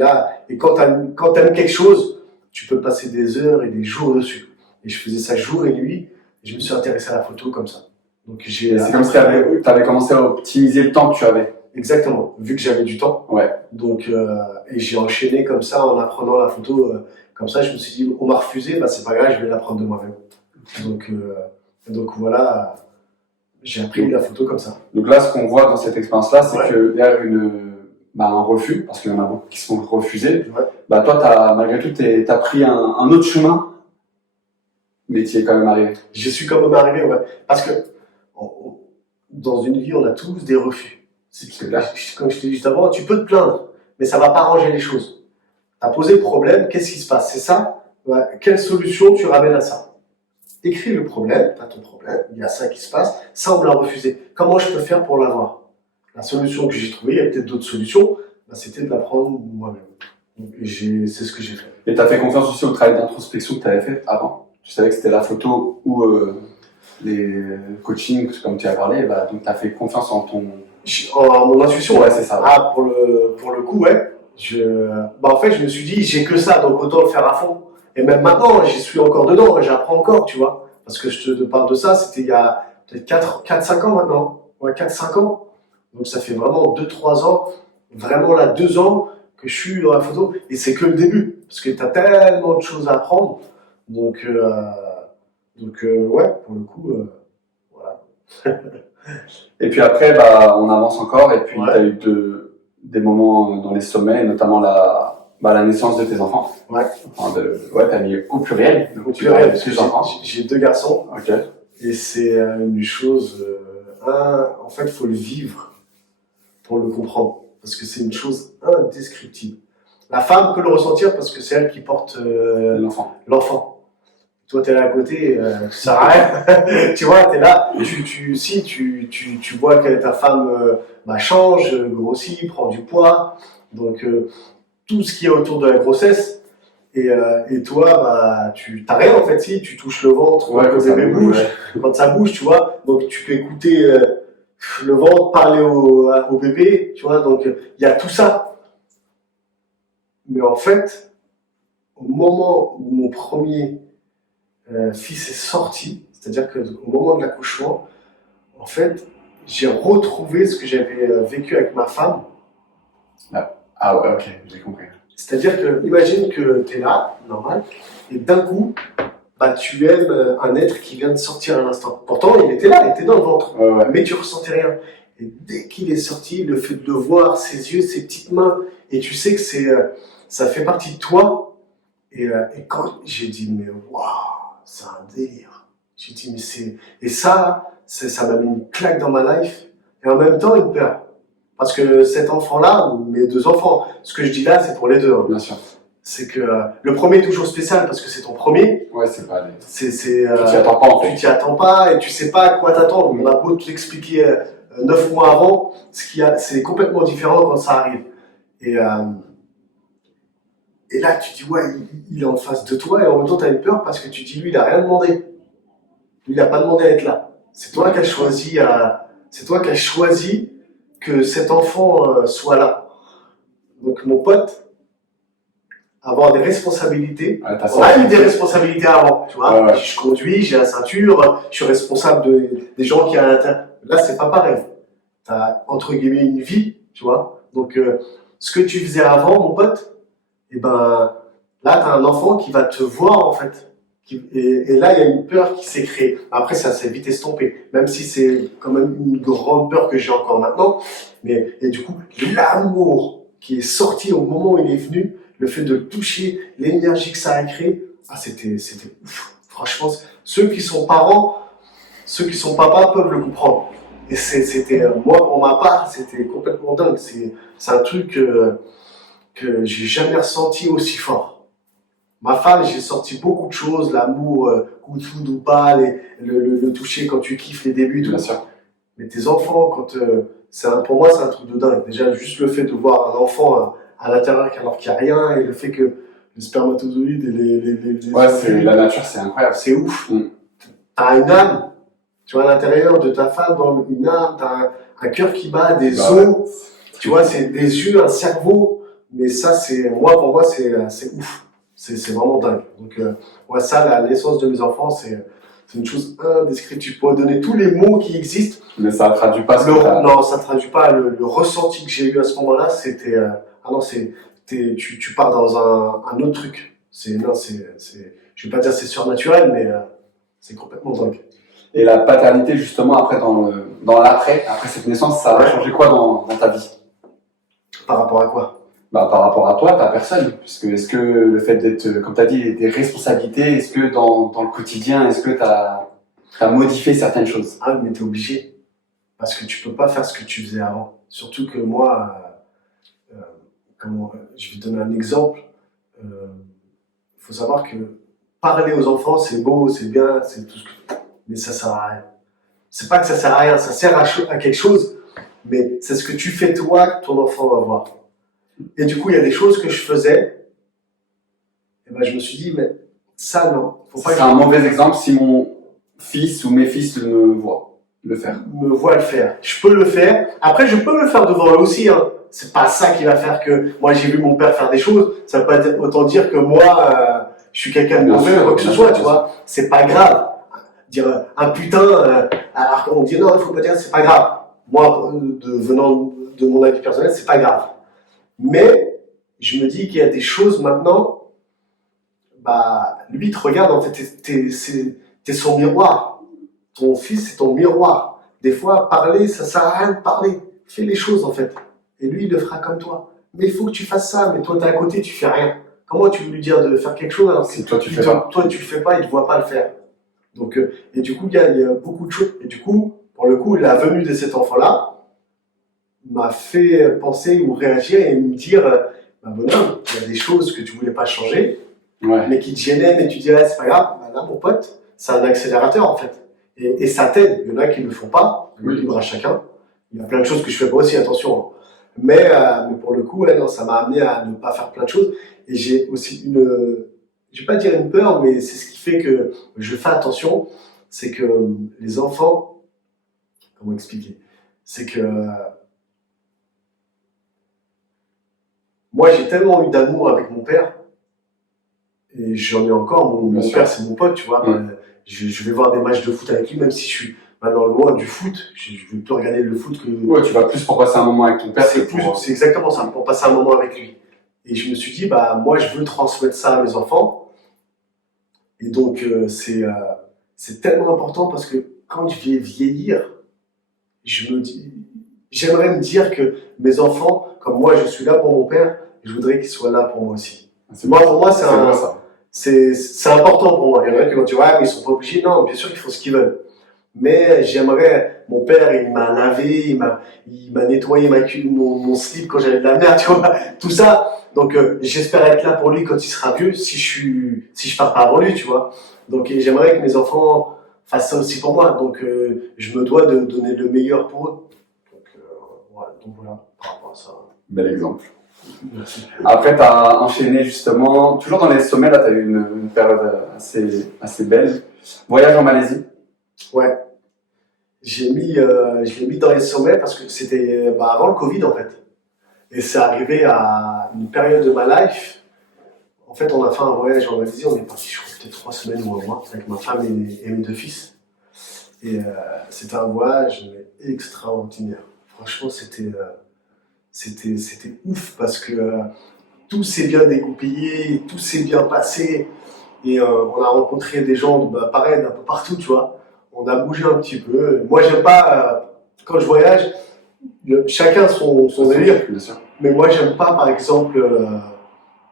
quand t'aimes quelque chose, tu peux passer des heures et des jours dessus. Et je faisais ça jour et nuit, et je me suis intéressé à la photo comme ça. Donc C'est comme si t'avais commencé à optimiser le temps que tu avais. Exactement, vu que j'avais du temps. Ouais. Donc, et j'ai enchaîné comme ça en apprenant la photo. Comme ça, je me suis dit, on m'a refusé, bah c'est pas grave, je vais l'apprendre de moi-même. Donc voilà, j'ai appris la photo comme ça. Donc là, ce qu'on voit dans cette expérience-là, c'est Ouais. que derrière un refus, parce qu'il y en a beaucoup qui se font refuser, Ouais. bah toi, malgré tout, t'as pris un autre chemin, mais tu y es quand même arrivé. Je suis quand même arrivé, ouais. Parce que dans une vie, on a tous des refus. C'est clair. Comme je t'ai dit juste avant, tu peux te plaindre, mais ça va pas arranger les choses. Tu as posé le problème, qu'est-ce qui se passe? C'est ça? Ouais. Quelle solution tu ramènes à ça? Écris le problème, tu as ton problème, il y a ça qui se passe, ça on me l'a refusé. Comment je peux faire pour l'avoir? La solution que j'ai trouvée, il y a peut-être d'autres solutions, bah, c'était de l'apprendre moi-même. Donc, c'est ce que j'ai fait. Et t'as fait confiance aussi au travail d'introspection que t'avais fait avant. Tu savais que c'était la photo ou les coachings, comme tu as parlé, bah, donc t'as fait confiance en ton... En mon intuition, Ouais, c'est ça. Ouais. Ah, pour le coup, ouais. En fait, je me suis dit, j'ai que ça, donc autant le faire à fond. Et même maintenant, j'y suis encore dedans, j'apprends encore, tu vois. Parce que je te parle de ça, c'était il y a peut-être 4-5 ans maintenant. Ouais, 4-5 ans. Donc ça fait vraiment 2-3 ans, vraiment là, 2 ans que je suis dans la photo. Et c'est que le début, parce que tu as tellement de choses à apprendre. Donc ouais, pour le coup, voilà. Et puis après, bah, on avance encore, et puis Ouais. t'as eu des moments dans les sommets, notamment la naissance de tes enfants. Ouais. Enfin, t'as mis au pluriel. Donc Au tu pluriel, parles parce de que tes enfants. j'ai 2 garçons. Ok. Et c'est une chose, en fait, il faut le vivre pour le comprendre. Parce que c'est une chose indescriptible. La femme peut le ressentir parce que c'est elle qui porte L'enfant. l'enfant. Toi, t'es là à côté, ça sert à rien. Tu vois, t'es là, tu vois que ta femme change, grossit, prend du poids. Donc, tout ce qui est autour de la grossesse. Et toi, tu t'as rien en fait, si tu touches le ventre quand le bébé bouge, quand ça bouge, tu vois. Donc, tu peux écouter le ventre parler au bébé, tu vois. Donc, il y a tout ça. Mais en fait, au moment où mon premier fils est sorti, c'est-à-dire qu'au moment de l'accouchement, en fait, j'ai retrouvé ce que j'avais vécu avec ma femme. Ah ouais, ok, j'ai compris. C'est-à-dire que, imagine que tu es là, normal, et d'un coup, tu aimes un être qui vient de sortir à l'instant. Pourtant, il était là, il était dans le ventre, mais tu ressentais rien. Et dès qu'il est sorti, le fait de le voir, ses yeux, ses petites mains, et tu sais que ça fait partie de toi. Et quand j'ai dit, mais waouh, c'est un délire. J'ai dit, mais c'est. Et ça m'a mis une claque dans ma life, et en même temps, une peur. Parce que cet enfant-là, mes 2 enfants, ce que je dis là, c'est pour les 2. Hein. Bien sûr. C'est que le premier est toujours spécial parce que c'est ton premier. Ouais, c'est pas. Tu t'y attends pas en fait. Tu t'y attends pas et tu sais pas à quoi t'attendre. On a beau te l'expliquer 9 mois avant, c'est complètement différent quand ça arrive. Et là, tu dis, ouais, il est en face de toi et en même temps, tu as une peur parce que tu dis, lui, il a rien demandé. Lui, il n'a pas demandé à être là. C'est toi qui as choisi que cet enfant soit là. Donc, mon pote, avoir des responsabilités. On a eu des responsabilités avant, tu vois. Ouais. Je conduis, j'ai la ceinture, je suis responsable des gens qui sont à l'intérieur. Là, c'est pas pareil. Tu as, entre guillemets, une vie, tu vois. Donc, ce que tu faisais avant, mon pote, là, tu as un enfant qui va te voir, en fait. Et là, il y a une peur qui s'est créée. Après, ça s'est vite estompé, même si c'est quand même une grande peur que j'ai encore maintenant. Et du coup, l'amour qui est sorti au moment où il est venu, le fait de le toucher, l'énergie que ça a créé, c'était ouf. Franchement, ceux qui sont parents, ceux qui sont papas peuvent le comprendre. Et c'était, moi, pour ma part, c'était complètement dingue. C'est un truc que j'ai jamais ressenti aussi fort. Ma femme, j'ai senti beaucoup de choses, l'amour, coup de foudre ou pas, le toucher quand tu kiffes les débuts, tout. Bien sûr. Mais tes enfants, pour moi, c'est un truc de dingue. Déjà, juste le fait de voir un enfant à l'intérieur alors qu'il n'y a rien, et le fait que les spermatozoïdes et les ouais, la nature, c'est incroyable. C'est ouf. T'as une âme, tu vois, à l'intérieur de ta femme, dans une âme, t'as un cœur qui bat, des os, tu vois, c'est des yeux, un cerveau. Mais ça, pour moi, c'est ouf. C'est vraiment dingue. Donc, ça, la naissance de mes enfants, c'est une chose indescriptible. Tu pourrais donner tous les mots qui existent. Mais ça ne traduit pas non, ça ne traduit pas le ressenti que j'ai eu à ce moment-là. C'était. Tu pars dans un autre truc. Je ne vais pas dire c'est surnaturel, mais c'est complètement dingue. Et la paternité, justement, après, dans l'après, après cette naissance, ça a changé quoi dans ta vie? Par rapport à quoi? Par rapport à toi, ta personne. Puisque est-ce que le fait d'être, comme tu as dit, des responsabilités, est-ce que dans le quotidien, est-ce que tu as modifié certaines choses? Ah, mais tu es obligé. Parce que tu peux pas faire ce que tu faisais avant. Surtout que moi, je vais te donner un exemple. Faut savoir que parler aux enfants, c'est beau, c'est bien, c'est tout ce que... Mais ça sert à rien. C'est pas que ça sert à rien, ça sert à quelque chose, mais c'est ce que tu fais toi que ton enfant va voir. Et du coup, il y a des choses que je faisais, et je me suis dit, mais ça, non. C'est un mauvais exemple si mon fils ou mes fils me voient le faire. Me voient le faire. Je peux le faire. Après, je peux le faire devant eux aussi, hein. C'est pas ça qui va faire que moi j'ai vu mon père faire des choses. Ça veut pas autant dire que moi je suis quelqu'un de mauvais ou quoi que ce soit, tu vois. C'est pas grave. Dire un putain, alors qu'on dit non, il faut pas dire, c'est pas grave. Moi, venant de mon avis personnel, c'est pas grave. Mais je me dis qu'il y a des choses maintenant, lui il te regarde, en fait, t'es son miroir. Ton fils, c'est ton miroir. Des fois, parler, ça sert à rien de parler. Fais les choses, en fait. Et lui, il le fera comme toi. Mais il faut que tu fasses ça, mais toi, t'es à côté, tu fais rien. Comment tu veux lui dire de faire quelque chose alors si toi, tu le fais pas, il te voit pas le faire. Donc, et du coup, il y a beaucoup de choses. Et du coup, pour le coup, la venue de cet enfant-là m'a fait penser ou réagir et me dire, bonhomme, il y a des choses que tu voulais pas changer, mais qui te gênaient, mais tu dirais, c'est pas grave, bah là, mon pote, c'est un accélérateur, en fait. Et ça t'aide. Il y en a qui ne le font pas, libre à chacun. Il y a plein de choses que je fais pas aussi, attention. Mais pour le coup, non, ça m'a amené à ne pas faire plein de choses. Et j'ai aussi je vais pas dire une peur, mais c'est ce qui fait que je fais attention, c'est que les enfants, comment expliquer? C'est que moi, j'ai tellement eu d'amour avec mon père, et j'en ai encore. Mon père, c'est mon pote, tu vois. Je vais voir des matchs de foot avec lui, même si je suis maintenant loin du foot. Je vais plus regarder le foot que. Ouais, tu vas plus pour passer un moment avec ton père. C'est exactement ça, pour passer un moment avec lui. Et je me suis dit, bah, moi, je veux transmettre ça à mes enfants. Et donc, c'est tellement important parce que quand je vais vieillir, j'aimerais me dire que mes enfants, comme moi, je suis là pour mon père, je voudrais qu'ils soient là pour moi aussi. Pour moi, c'est important pour moi. Il y en a qui vont dire, ouais, mais ils sont pas obligés. Non, bien sûr, ils font ce qu'ils veulent. Mais j'aimerais, mon père, il m'a lavé, il m'a nettoyé mon slip quand j'avais de la merde, tu vois, tout ça. Donc, j'espère être là pour lui quand il sera vieux, si je pars pas avant lui, tu vois. Donc, j'aimerais que mes enfants fassent ça aussi pour moi. Donc, je me dois de donner le meilleur pour eux. Donc voilà, par rapport à ça. Bel exemple. Merci. Après, tu as enchaîné justement, toujours dans les sommets, là, tu as eu une période assez belle. Voyage en Malaisie. Ouais. Je l'ai mis dans les sommets parce que c'était avant le Covid, en fait. Et c'est arrivé à une période de ma life. En fait, on a fait un voyage en Malaisie, on est parti, je crois, peut-être 3 semaines ou un mois, avec ma femme et mes 2 fils. Et c'était un voyage extraordinaire. Franchement, c'était ouf parce que tout s'est bien dégoupillé, tout s'est bien passé. Et on a rencontré des gens, pareil, d'un peu partout, tu vois. On a bougé un petit peu. Moi, j'aime pas, quand je voyage, chacun son délire. Bien sûr. Mais moi, j'aime pas, par exemple,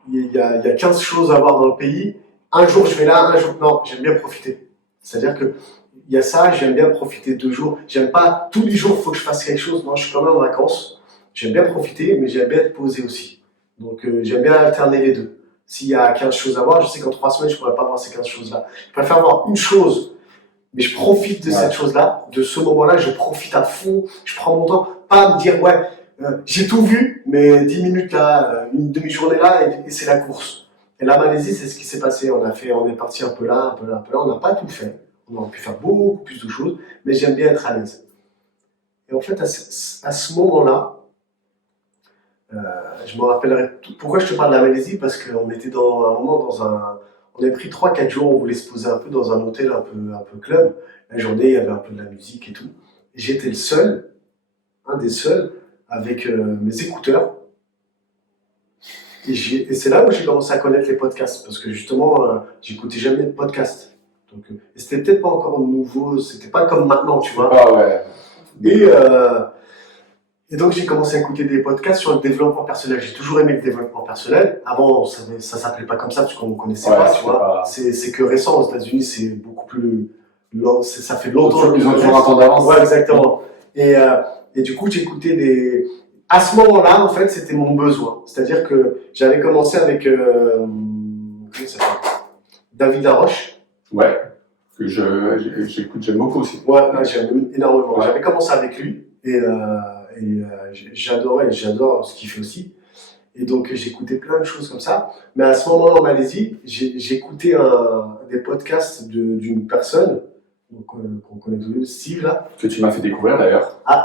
il y a 15 choses à voir dans le pays. Un jour, je vais là, un jour, non, j'aime bien profiter. C'est-à-dire que il y a ça, j'aime bien profiter 2 jours. J'aime pas, tous les jours, il faut que je fasse quelque chose. Non, je suis quand même en vacances. J'aime bien profiter, mais j'aime bien être posé aussi. Donc, j'aime bien alterner les deux. S'il y a 15 choses à voir, je sais qu'en 3 semaines, je pourrais pas voir ces 15 choses-là. Je préfère voir une chose, mais je profite de cette chose-là, de ce moment-là, je profite à fond, je prends mon temps, pas me dire, ouais, j'ai tout vu, mais 10 minutes là, une demi-journée là, et c'est la course. Et la Malaisie, c'est ce qui s'est passé. On est parti un peu là, un peu là, un peu là. On n'a pas tout fait. On aurait pu faire beaucoup plus de choses, mais j'aime bien être à l'aise. Et en fait, à ce moment-là, je me rappellerai pourquoi je te parle de la Malaisie, parce qu'on était dans un moment on avait pris 3-4 jours, on voulait se poser un peu dans un hôtel un peu club. La journée, il y avait un peu de la musique et tout. Et j'étais un des seuls, avec mes écouteurs. Et c'est là où j'ai commencé à connaître les podcasts, parce que justement, j'écoutais jamais de podcast. Donc, et c'était peut-être pas encore nouveau, c'était pas comme maintenant, tu vois. Ah ouais. Et donc, j'ai commencé à écouter des podcasts sur le développement personnel. J'ai toujours aimé le développement personnel. Avant, ça s'appelait pas comme ça, parce qu'on ne connaissait pas, tu vois. C'est que récent, aux États-Unis, c'est beaucoup plus. Ça fait longtemps. Ils ont toujours un temps d'avance. Ouais, exactement. Et du coup, j'écoutais à ce moment-là, en fait, c'était mon besoin. C'est-à-dire que j'avais commencé avec. Comment ça s'appelle ? David Laroche. Ouais. Que j'écoute, j'aime beaucoup aussi. Ouais, j'aime énormément. Ouais. J'avais commencé avec lui. Et j'adore ce qu'il fait aussi. Et donc, j'écoutais plein de choses comme ça. Mais à ce moment-là, en Malaisie, j'écoutais des podcasts d'une personne qu'on connaît tous les deux, Steve, là. Que tu m'as fait découvrir, d'ailleurs. Ah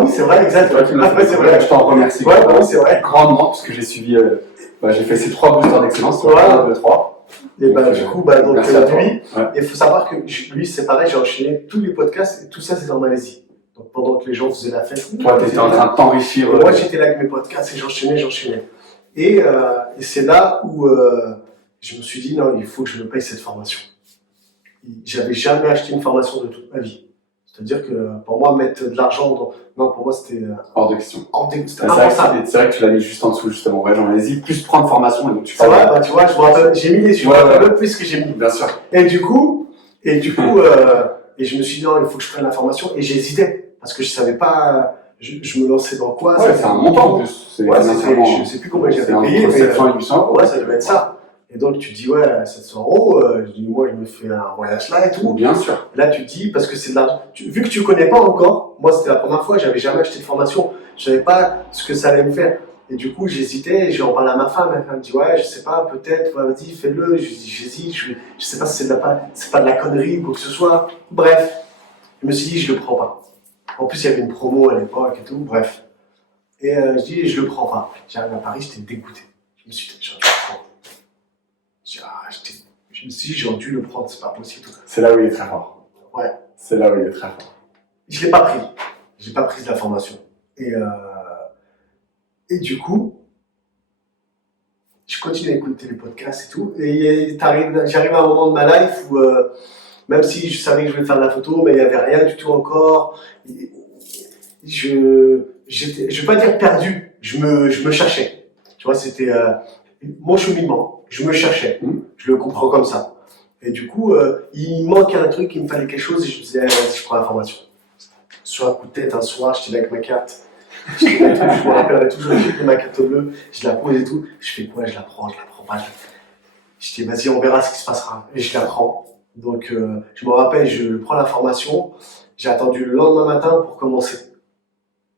oui, c'est vrai, exact. C'est vrai, je t'en remercie. Ouais, oui, c'est vrai. Grandement, parce que j'ai suivi, j'ai fait ces 3 boosters d'excellence. Voilà. 2, 3. Et du coup, donc, lui, ouais. Il faut savoir que lui, c'est pareil, j'ai enchaîné tous les podcasts et tout ça, c'était en Malaisie. Donc, pendant que les gens faisaient la fête. Toi, tu étais en train de t'enrichir. Moi, j'étais là avec mes podcasts et j'enchaînais. Et c'est là où je me suis dit, non, il faut que je me paye cette formation. J'avais jamais acheté une formation de toute ma vie. C'est-à-dire que pour moi, mettre de l'argent non, pour moi, c'était hors de question. C'était impensable. C'est vrai que tu l'as mis juste en dessous, justement. Ouais, j'en ai dit, plus prendre formation. Et donc c'est vrai, tu vois, je me rappelle, j'ai mis les sujets, même plus que j'ai mis. Bien sûr. Et du coup, et je me suis dit, non, il faut que je prenne la formation. Et j'hésitais, parce que je savais pas, je me lançais dans quoi. Ouais, c'est un montant en plus. Ouais, je sais plus combien j'avais payé. C'est 700 et 800 euros. Ouais, ça devait être ça. Et donc, tu te dis, ouais, 700 €, je dis, moi, je me fais un voyage là et tout. Bien sûr. Et là, tu te dis, parce que c'est de l'argent. Vu que tu connais pas encore, moi, c'était la première fois, j'avais jamais acheté de formation. Je savais pas ce que ça allait me faire. Et du coup, j'hésitais, et j'en parle à ma femme. Elle me dit, ouais, je sais pas, peut-être, ouais, vas-y, fais-le. Je dis, j'hésite, je sais pas si c'est pas de la connerie ou quoi que ce soit. Bref, je me suis dit, je le prends pas. En plus, il y avait une promo à l'époque et tout, bref. Et je dis, je le prends pas. J'arrive à Paris, j'étais dégoûté. Je me suis dit, j'aurais dû le prendre. Je me suis dit, j'aurais dû le prendre, c'est pas possible. C'est là où il est très fort. Ouais. C'est là où il est très fort. Je l'ai pas pris. J'ai pas pris de la formation. Et du coup, je continue à écouter les podcasts et tout. Et j'arrive à un moment de ma life où, même si je savais que je voulais faire de la photo, mais il n'y avait rien du tout encore. Je vais pas dire perdu. Je me cherchais. Tu vois, c'était mon cheminement. Je me cherchais. Je le comprends comme ça. Et du coup, il manquait un truc, il me fallait quelque chose, et je me disais, vas-y, je prends la formation. Sur un coup de tête, un soir, j'étais là avec ma carte. Je me rappellerai toujours, j'ai pris ma carte bleue, je la pose et tout. Je fais quoi? Je la prends pas. Je dis, vas-y, on verra ce qui se passera. Et je la prends. Donc, je me rappelle, je prends la formation. J'ai attendu le lendemain matin pour commencer.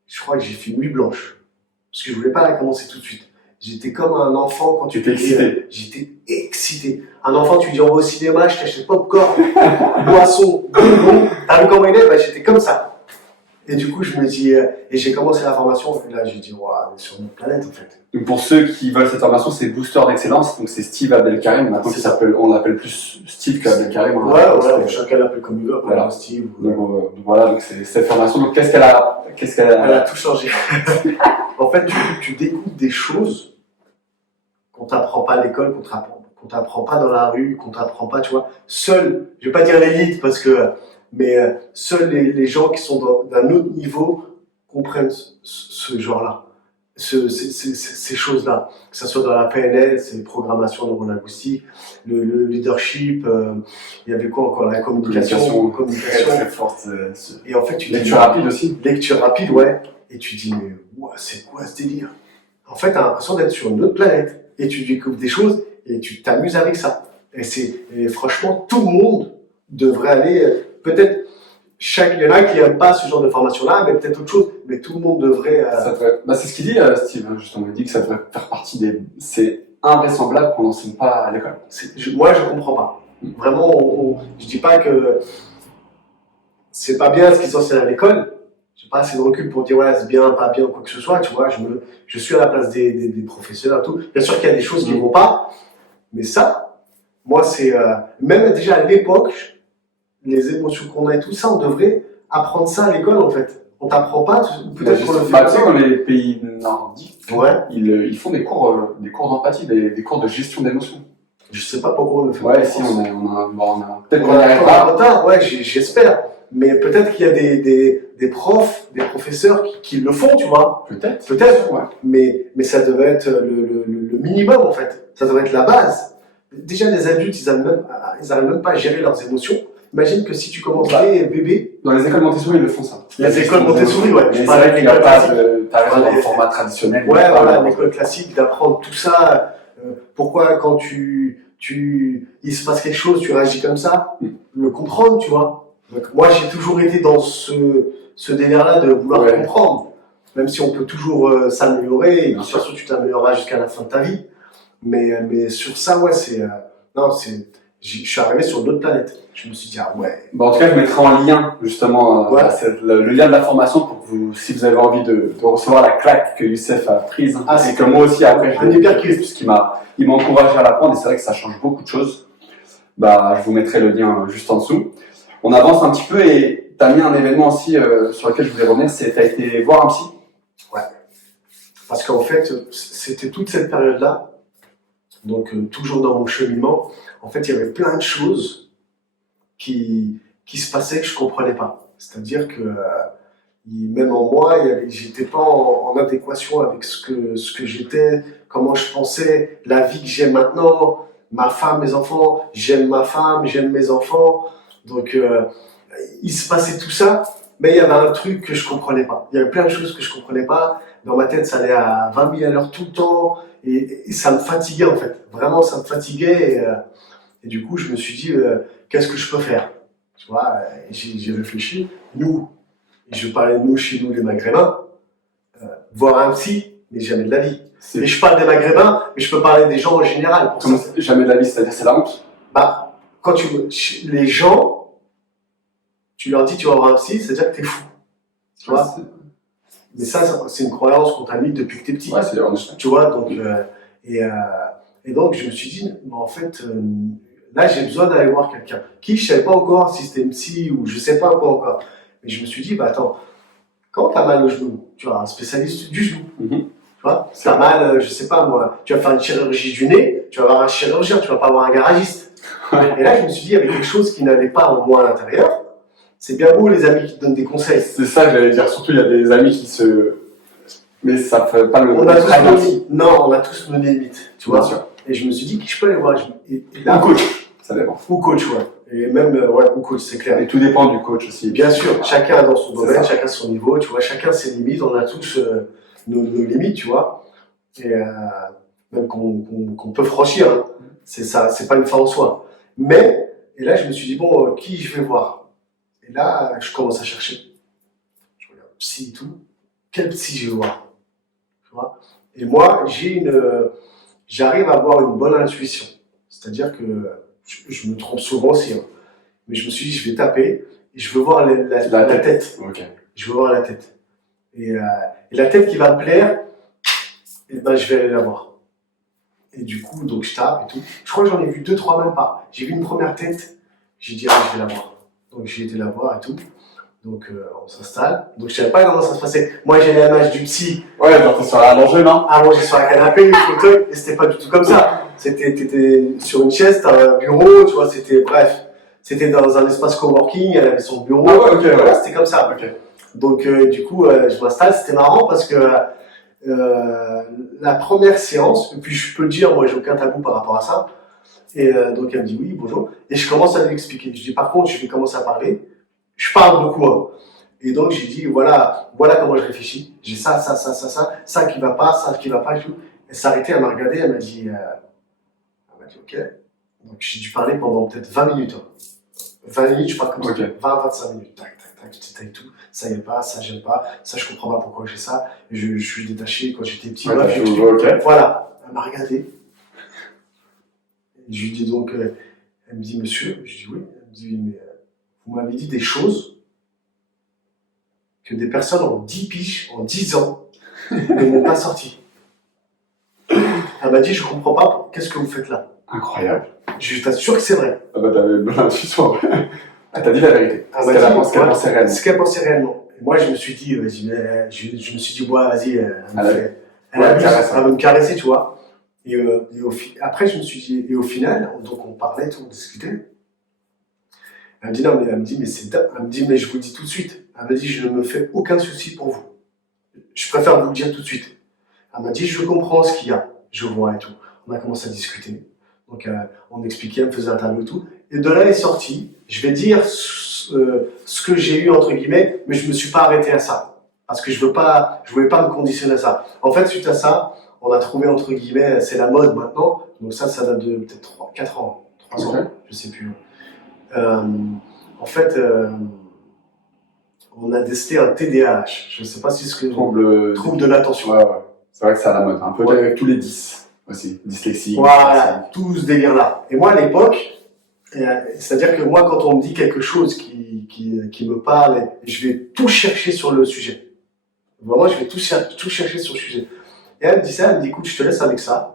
Je crois que j'ai fait nuit blanche. Parce que je voulais pas la commencer tout de suite. J'étais comme un enfant quand tu étais excité. J'étais excité. Un enfant, tu lui dis on va au cinéma, je t'achète popcorn, boisson, bonbons. T'as vu comment il est? Bah, j'étais comme ça. Et du coup, je me dis, et j'ai commencé la formation, et là, j'ai dit, waouh, on est sur notre planète, en fait. Donc pour ceux qui veulent cette formation, c'est Booster d'Excellence, donc c'est Steve Abdelkarim. Maintenant, on l'appelle plus Steve qu'Abdelkarim. Ouais, chacun l'appelle comme il veut, voilà. Steve. Donc voilà, donc c'est cette formation. Donc qu'est-ce qu'elle a Elle a tout changé. En fait, tu découvres des choses qu'on t'apprend pas à l'école, qu'on t'apprend pas dans la rue, qu'on t'apprend pas, tu vois. Seul, je vais pas dire l'élite mais seuls les gens qui sont d'un autre niveau comprennent ce genre-là, ces choses-là. Que ce soit dans la PNL, c'est programmation neurolinguistique, le leadership, il y avait quoi encore? La communication. Très forte. Et en fait, lecture rapide aussi. Lecture rapide, ouais. Et tu dis, mais wow, c'est quoi ce délire? En fait, tu as l'impression d'être sur une autre planète. Et tu découvres des choses et tu t'amuses avec ça. Et franchement, tout le monde devrait aller, peut-être, il y en a qui n'aiment pas ce genre de formation-là, mais peut-être autre chose. Mais tout le monde devrait. C'est ce qu'il dit, Steve, justement. Il dit que ça devrait faire partie des. C'est invraisemblable qu'on n'enseigne pas à l'école. Moi, je comprends pas. Vraiment, je dis pas que c'est pas bien ce qu'ils enseignent à l'école. J'ai pas assez de recul pour dire ouais c'est bien, pas bien, quoi que ce soit, tu vois, je suis à la place des professeurs et tout. Bien sûr qu'il y a des choses qui vont pas, mais ça, moi c'est, même déjà à l'époque, les émotions qu'on a et tout ça, on devrait apprendre ça à l'école en fait. On t'apprend pas, peut-être qu'on le fait. Tu sais, dans les pays nordiques, ouais. Ils font des cours d'empathie, des cours de gestion d'émotions. Je sais pas pourquoi on le fait. Ouais, si, on a peut-être qu'on y arrive pas. En retard, ouais, j'espère. Mais peut-être qu'il y a des profs, des professeurs qui le font, tu vois. Peut-être, ouais. Mais ça devrait être le minimum, en fait. Ça devrait être la base. Déjà, les adultes, ils n'arrivent même pas à gérer leurs émotions. Imagine que si tu commences bébé. Dans les écoles Montessori, ils le font ça. Les écoles Montessori, ouais. Mais c'est vrai qu'il n'y a pas dans le format traditionnel. Ouais, voilà, l'école classique, d'apprendre tout ça. Pourquoi, quand il se passe quelque chose, tu réagis comme ça. Le comprendre, tu vois. Donc, moi, j'ai toujours été dans ce délire-là de vouloir comprendre. Même si on peut toujours s'améliorer, et sûr tu t'amélioreras jusqu'à la fin de ta vie. Mais sur ça, ouais, je suis arrivé sur une autre planète. Je me suis dit, ah ouais. Bon, en tout cas, je mettrai en lien, justement, le lien de la formation pour que si vous avez envie de recevoir la claque que Youssef a prise. Et que moi aussi, après, je l'ai prise, puisqu'il m'a encouragé à l'apprendre. Et c'est vrai que ça change beaucoup de choses. Je vous mettrai le lien juste en dessous. On avance un petit peu et tu as mis un événement aussi sur lequel je voulais revenir, c'est tu as été voir un psy. Ouais. Parce qu'en fait, c'était toute cette période-là, donc toujours dans mon cheminement, en fait, il y avait plein de choses qui se passaient que je ne comprenais pas. C'est-à-dire que même en moi, j'étais pas en adéquation avec ce que j'étais, comment je pensais, la vie que j'ai maintenant, ma femme, mes enfants, j'aime ma femme, j'aime mes enfants. Donc, il se passait tout ça, Mais il y avait un truc que je comprenais pas. Il y avait plein de choses que je comprenais pas. Dans ma tête, ça allait à 20 000 à l'heure tout le temps. Et ça me fatiguait, en fait. Vraiment, ça me fatiguait. Et du coup, je me suis dit, qu'est-ce que je peux faire? Tu vois, j'ai réfléchi. Nous, et je parlais de nous chez nous, les Maghrébins, voir un psy, mais jamais de la vie. Et je parle des Maghrébins, mais je peux parler des gens en général. Comment jamais de la vie, c'est-à-dire c'est la honte? Bah, quand les gens, tu leur dis tu vas voir un psy, c'est-à-dire que t'es fou. Tu vois? Mais ça, c'est une croyance qu'on t'a mis depuis que t'es petit. Ouais, c'est tu vois, donc, et donc je me suis dit, bah, en fait, là j'ai besoin d'aller voir quelqu'un. Je savais pas encore si c'était une psy ou je sais pas quoi encore. Mais je me suis dit, bah attends, quand t'as mal au genou, tu as un spécialiste du genou. Tu vois, t'as mal, je sais pas moi, tu vas faire une chirurgie du nez, tu vas avoir un chirurgien, tu vas pas avoir un garagiste. Et là, je me suis dit, il y avait quelque chose qui n'allait pas en moi à l'intérieur. C'est bien beau les amis qui te donnent des conseils. C'est ça que j'allais dire, surtout il y a des amis qui se... Mais ça fait pas le... On a tous nos limites. Non, on a tous nos limites, tu vois. Sûr. Et je me suis dit, qui je peux aller voir et là, ou coach, ça dépend. Ou coach, ouais. Et même, ou coach, c'est clair. Et tout dépend du coach aussi. Bien sûr, chacun dans son domaine, chacun son niveau, tu vois, chacun ses limites, on a tous nos limites, tu vois. Et même qu'on peut franchir, hein. C'est ça, c'est pas une fin en soi. Mais, et là, je me suis dit, bon, qui je vais voir? Et là, je commence à chercher. Je regarde psy et tout. Quel psy je vais voir? Tu vois? Et moi, j'arrive à avoir une bonne intuition. C'est-à-dire que je me trompe souvent aussi, hein. Mais je me suis dit, je vais taper et je veux voir la tête. Okay. Je veux voir la tête. Et la tête qui va me plaire, et ben, je vais aller la voir. Et du coup, donc je tape et tout. Je crois que j'en ai vu 2-3 même pas. J'ai vu une première tête, j'ai dit, ah, je vais la voir. Donc j'ai été la voir et tout. Donc on s'installe. Donc je savais pas comment ça se passait. Moi j'ai l'image du psy. Ouais, genre t'es sur la allongée, non? Allongé sur la canapé, une fauteuil, et c'était pas du tout comme ça. T'étais sur une chaise, t'as un bureau, tu vois, bref. C'était dans un espace coworking, elle avait son bureau. Ah ouais, ok, ouais. Voilà, c'était comme ça. Okay. Donc du coup, je m'installe, c'était marrant parce que la première séance, et puis je peux le dire, moi j'ai aucun tabou par rapport à ça. Et donc elle me dit oui, bonjour. Et je commence à lui expliquer. Je dis par contre, je vais commencer à parler. Je parle beaucoup, hein. Et donc j'ai dit voilà comment je réfléchis. J'ai ça qui va pas et tout. Elle s'est arrêtée, elle m'a regardé, elle m'a dit ok. Donc j'ai dû parler pendant peut-être 20 minutes. Hein. 20 minutes, je parle comme ça. 20-25 minutes. Tac, et tout. Ça y est pas, ça j'aime pas, ça je comprends pas pourquoi j'ai ça. Je suis détaché quand j'étais petit. Voilà. Elle m'a regardé. Je lui dis donc, elle me dit monsieur, je dis oui. Elle me dit mais vous m'avez dit des choses que des personnes en 10 piges, en 10 ans, ne m'ont pas sorti. Elle m'a dit je comprends pas, qu'est-ce que vous faites là? Incroyable. Je t'assure que c'est vrai. Ah bah t'avais une bonne intuition. Elle t'a dit la vérité. Ce qu'elle pensait réellement. Ce qu'elle pensait réellement. Et moi je me suis dit, vas-y, je me suis dit, ouais, vas-y, elle va me caresser, tu vois. Après, je me suis dit, et au final, donc on parlait, on discutait. Elle me dit, non, mais elle me dit, mais je vous le dis tout de suite. Elle m'a dit, je ne me fais aucun souci pour vous. Je préfère vous le dire tout de suite. Elle m'a dit, je comprends ce qu'il y a, je vois et tout. On a commencé à discuter. Donc, on expliquait, elle me faisait un tableau et tout. Et de là est sorti, je vais dire ce que j'ai eu, entre guillemets, mais je ne me suis pas arrêté à ça. Parce que je voulais pas me conditionner à ça. En fait, suite à ça, on a trouvé, entre guillemets, c'est la mode maintenant. Donc ça date de peut-être 4 ans, 3 ans, je sais plus. En fait, on a testé un TDAH. Je ne sais pas si c'est ce que... Trouble de l'attention. Ouais. C'est vrai que c'est à la mode. Un peu avec tous les 10 aussi. Dyslexie. Voilà, tout ce délire-là. Et moi, à l'époque, c'est-à-dire que moi, quand on me dit quelque chose qui me parle, je vais tout chercher sur le sujet. Vraiment, je vais tout chercher sur le sujet. Et elle me dit ça, elle me dit, écoute, je te laisse avec ça.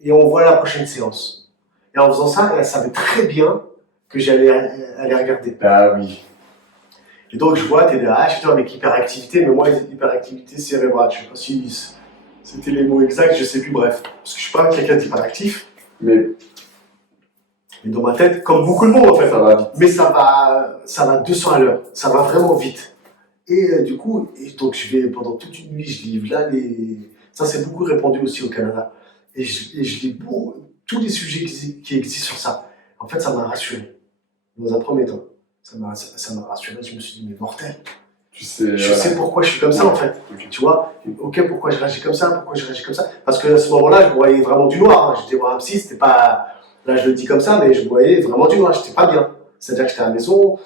Et on voit la prochaine séance. Et en faisant ça, elle savait très bien que j'allais aller regarder. Ah oui. Et donc, je vois TDAH, avec hyperactivité, mais moi, hyperactivité cérébrale. Je ne sais pas si c'était les mots exacts, je ne sais plus, bref. Parce que je ne suis pas quelqu'un d'hyperactif. Mais dans ma tête, comme beaucoup de monde, en fait. Ça va vite. Mais ça va 200 à l'heure. Ça va vraiment vite. Et du coup, donc je vais pendant toute une nuit, je lis là ça c'est beaucoup répandu aussi au Canada. Et je lis tous les sujets qui existent sur ça. En fait, ça m'a rassuré dans un premier temps. ça m'a rassuré. Je me suis dit, mais mortel. Tu sais, Je sais pourquoi je suis comme ça, en fait. Okay. Tu vois, ok, pourquoi je réagis comme ça, pourquoi je réagis comme ça. Parce qu'à ce moment-là, je voyais vraiment du noir. Hein. J'étais voir un psy, c'était pas. Là, je le dis comme ça, mais je voyais vraiment du noir. J'étais pas bien. C'est-à-dire que j'étais à la maison.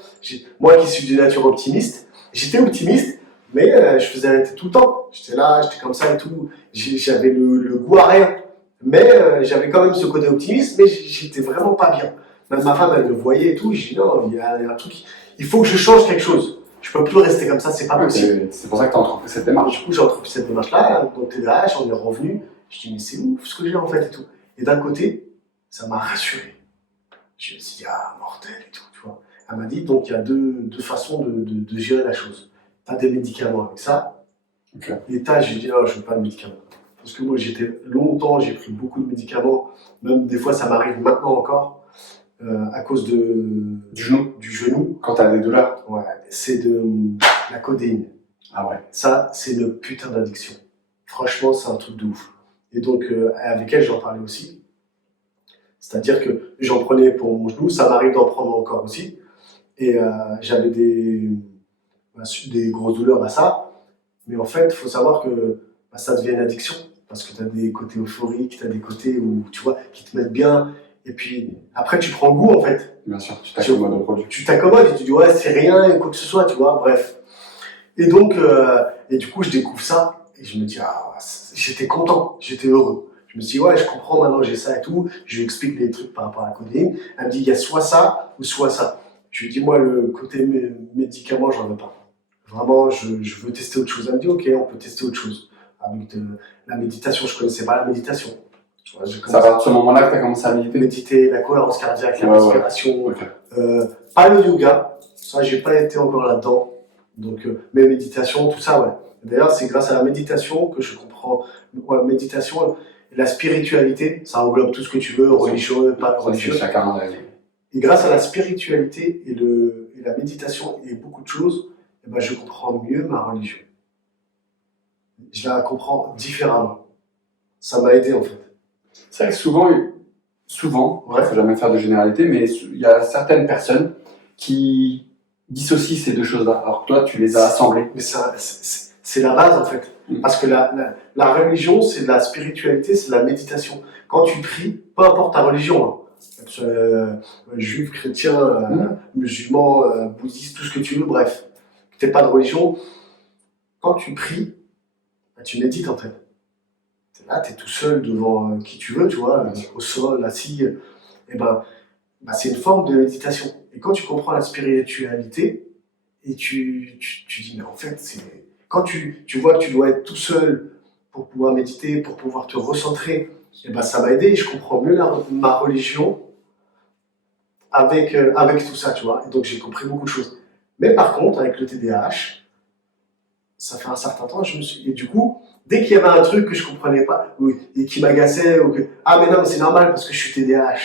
Moi qui suis de nature optimiste, j'étais optimiste, mais je faisais arrêter tout le temps. J'étais là, j'étais comme ça et tout. J'avais le goût à rien. Mais j'avais quand même ce côté optimiste, mais j'étais vraiment pas bien. Même ma femme, elle le voyait et tout. Je dis non, il y a un truc. Il faut que je change quelque chose. Je peux plus rester comme ça, c'est pas possible. C'est pour ça que tu as entrepris cette démarche. Du coup, j'ai entrepris cette démarche-là, donc TDAH, on est revenu. Je dis, mais c'est ouf ce que j'ai en fait et tout. Et d'un côté, ça m'a rassuré. Je me suis dit, ah, mortel et tout, tu vois. Elle m'a dit, donc il y a deux façons de gérer la chose. Tu as des médicaments avec ça, Okay. Et j'ai dit, non, je veux pas de médicaments. Parce que moi, j'ai pris beaucoup de médicaments, même des fois, ça m'arrive maintenant encore. À cause du genou. Quand tu as des douleurs. Ouais, c'est de la codéine. Ah ouais. Ça, c'est une putain d'addiction. Franchement, c'est un truc de ouf. Et donc, avec elle, j'en parlais aussi. C'est-à-dire que j'en prenais pour mon genou, ça m'arrive d'en prendre encore aussi. Et j'avais des grosses douleurs à ça. Mais en fait, il faut savoir que ça devient une addiction. Parce que tu as des côtés euphoriques, tu as des côtés où, tu vois, qui te mettent bien. Et puis, après, tu prends goût, en fait. Bien sûr, tu t'accommodes au produit. Tu t'accommodes et tu dis, ouais, c'est rien, quoi que ce soit, tu vois, bref. Et donc, et du coup, je découvre ça. Et je me dis, ah, j'étais content, j'étais heureux. Je me suis dit, ouais, je comprends, maintenant j'ai ça et tout. Je lui explique les trucs par rapport à la codéine. Elle me dit, il y a soit ça ou soit ça. Je lui dis, moi, le côté médicament, j'en veux pas. Vraiment, je veux tester autre chose. Elle me dit, ok, on peut tester autre chose. Avec la méditation, je connaissais pas la méditation. Tu vois, ça va à ce moment-là que tu as commencé à méditer. Méditer, la cohérence cardiaque, la respiration. Okay. Pas le yoga, ça, j'ai pas été encore là-dedans. Donc, mais méditation, tout ça, ouais. D'ailleurs, c'est grâce à la méditation que je comprends. Ouais, méditation, la spiritualité, ça englobe tout ce que tu veux, religieux, pas religieux. Chacun. Et grâce à la spiritualité et la méditation et beaucoup de choses, eh ben, je comprends mieux ma religion. Je la comprends différemment. Ça m'a aidé en fait. C'est vrai que souvent, il ne faut jamais faire de généralité, mais il y a certaines personnes qui dissocient ces deux choses-là, alors que toi, tu les as assemblées. Mais c'est la base en fait. Parce que la religion, c'est de la spiritualité, c'est de la méditation. Quand tu pries, peu importe ta religion, hein, juif, chrétien, musulman, bouddhiste, tout ce que tu veux, bref, que tu n'aies pas de religion, quand tu pries, tu médites en fait. Là, tu es tout seul devant qui tu veux, tu vois, au sol, assis, et c'est une forme de méditation. Et quand tu comprends la spiritualité, et tu dis, mais en fait, quand tu vois que tu dois être tout seul pour pouvoir méditer, pour pouvoir te recentrer, et ça m'a aidé et je comprends mieux ma religion avec tout ça, tu vois. Et donc j'ai compris beaucoup de choses. Mais par contre, avec le TDAH, ça fait un certain temps, et du coup, dès qu'il y avait un truc que je comprenais pas, et qui m'agaçait, ah mais non, mais c'est normal parce que je suis TDAH.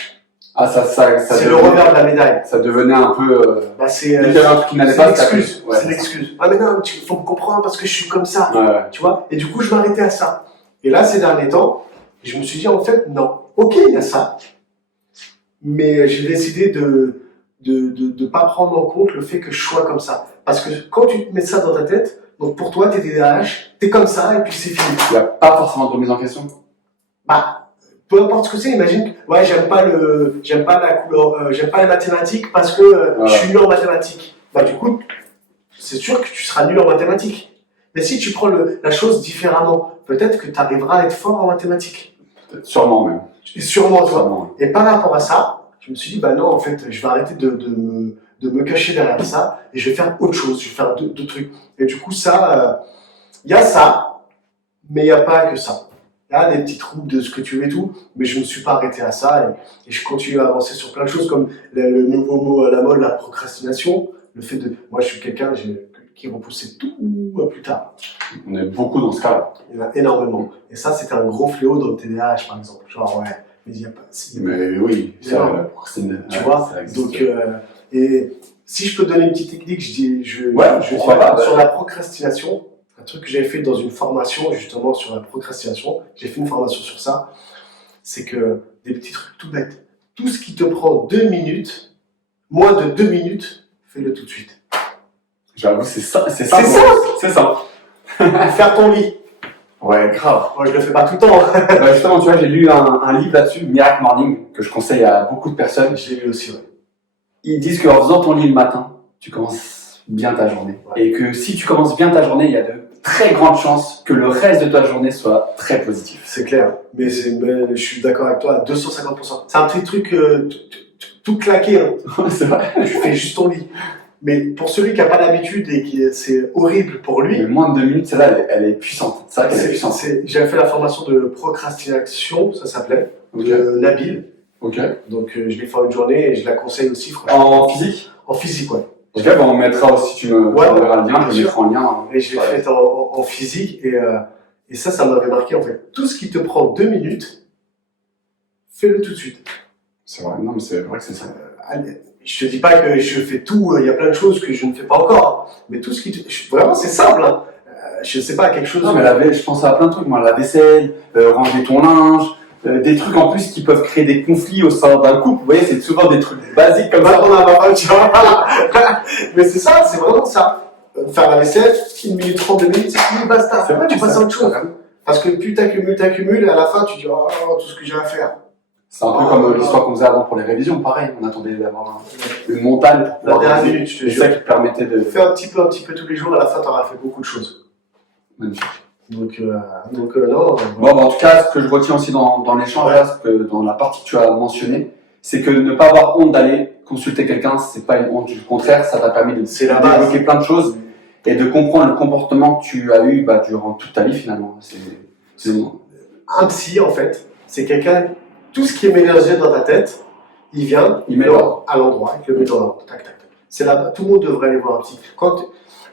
Ah, c'est le revers de la médaille. Ça devenait un peu. Dès qu'il y avait un truc qui n'allait pas. C'est une excuse. Ah mais non, il faut me comprendre parce que je suis comme ça. Ouais. Tu vois. Et du coup, je m'arrêtais à ça. Et là, ces derniers temps, je me suis dit en fait, non. Ok, il y a ça. Mais j'ai décidé de pas prendre en compte le fait que je sois comme ça. Parce que quand tu te mets ça dans ta tête, donc pour toi, t'es TDAH, t'es comme ça et puis c'est fini. Il n'y a pas forcément de remise en question. Peu importe ce que c'est, imagine, ouais, j'aime pas la couleur, j'aime pas les mathématiques parce que je suis nul en mathématiques. Du coup, c'est sûr que tu seras nul en mathématiques. Mais si tu prends la chose différemment, peut-être que tu arriveras à être fort en mathématiques. Sûrement même. Et sûrement, toi. Et par rapport à ça, je me suis dit, non, en fait, je vais arrêter de me cacher derrière ça et je vais faire autre chose, je vais faire d'autres trucs. Et du coup, ça, il y a ça, mais il n'y a pas que ça. Il y a des petits troubles de ce que tu veux et tout, mais je ne me suis pas arrêté à ça et je continue à avancer sur plein de choses comme le nouveau mot à la mode, la procrastination. Le fait moi, je suis quelqu'un qui repoussait tout à plus tard. On est beaucoup dans ce cas-là. Il y en a énormément. Et ça, c'était un gros fléau dans le TDAH, par exemple. Genre, ouais, mais il n'y a pas. Mais oui, tu vois. Donc, et si je peux donner une petite technique, je dis sur la procrastination. Un truc que j'avais fait dans une formation, justement, sur la procrastination, j'ai fait une formation sur ça, c'est que des petits trucs tout bêtes. Tout ce qui te prend 2 minutes, moins de 2 minutes, fais-le tout de suite. J'avoue, c'est ça. C'est simple. C'est ça. Faire ton lit. Ouais, grave. Moi, je le fais pas tout le temps. Justement, tu vois, j'ai lu un livre là-dessus, Miracle Morning, que je conseille à beaucoup de personnes. Je l'ai lu aussi, ouais. Ils disent qu'en faisant ton lit le matin, tu commences bien ta journée. Ouais. Et que si tu commences bien ta journée, il y a de très grandes chances que le reste de ta journée soit très positif. C'est clair. Mais je suis d'accord avec toi à 250%. C'est un petit truc tout claqué. Hein. C'est vrai. Tu fais juste ton lit. Mais pour celui qui n'a pas l'habitude et qui c'est horrible pour lui. Mais moins de 2 minutes, celle-là, elle est puissante. C'est vrai qu'elle est puissante. J'avais fait la formation de procrastination, ça s'appelait, Ok. de Nabil. Ok. Donc je l'ai fait en une journée et je la conseille aussi, franchement. En physique? En physique, ouais. Ok, bah on mettra aussi, tu me enverras le lien, je le mettrai en lien. Et je l'ai fait en physique et ça m'avait marqué en fait. Tout ce qui te prend 2 minutes, fais-le tout de suite. C'est vrai, non mais c'est vrai que c'est ça. Allez, je te dis pas que je fais tout, il y a plein de choses que je ne fais pas encore, mais tout ce qui vraiment c'est simple. Hein. Je sais pas, quelque chose. Non mais je pense à plein de trucs, moi, la vaisselle, ranger ton linge, des trucs en plus qui peuvent créer des conflits au sein d'un couple. Vous voyez, c'est souvent des trucs basiques comme ça. On a ma femme, tu vois. Mais c'est ça, c'est vraiment ça. Faire la vaisselle, 1 minute 30, 2 minutes, c'est fini, basta. C'est vrai, tu passes à autre chose. Ouais. Parce que plus t'accumules, et à la fin tu dis oh tout ce que j'ai à faire. C'est un peu comme l'histoire qu'on faisait avant pour les révisions, pareil. On attendait d'avoir une montagne pour La pouvoir dernière réviser. minute, je te C'est jure. ça qui te permettait de... Fais un petit peu tous les jours, à la fin t'auras fait beaucoup de choses. Magnifique. Donc non. Bon, bah, en tout cas, ce que je retiens aussi dans l'échange, là, dans la partie que tu as mentionnée, c'est que ne pas avoir honte d'aller consulter quelqu'un, c'est pas une honte. Du contraire, ça t'a permis de C'est la base. débloquer plein de choses et de comprendre le comportement que tu as eu durant toute ta vie finalement. Un psy en fait, c'est quelqu'un, tout ce qui est mélangé dans ta tête, il vient, Il met l'ordre. à l'endroit, il le met dans l'ordre. Tac, tac, tac. C'est là, tout le monde devrait aller voir un psy. Quand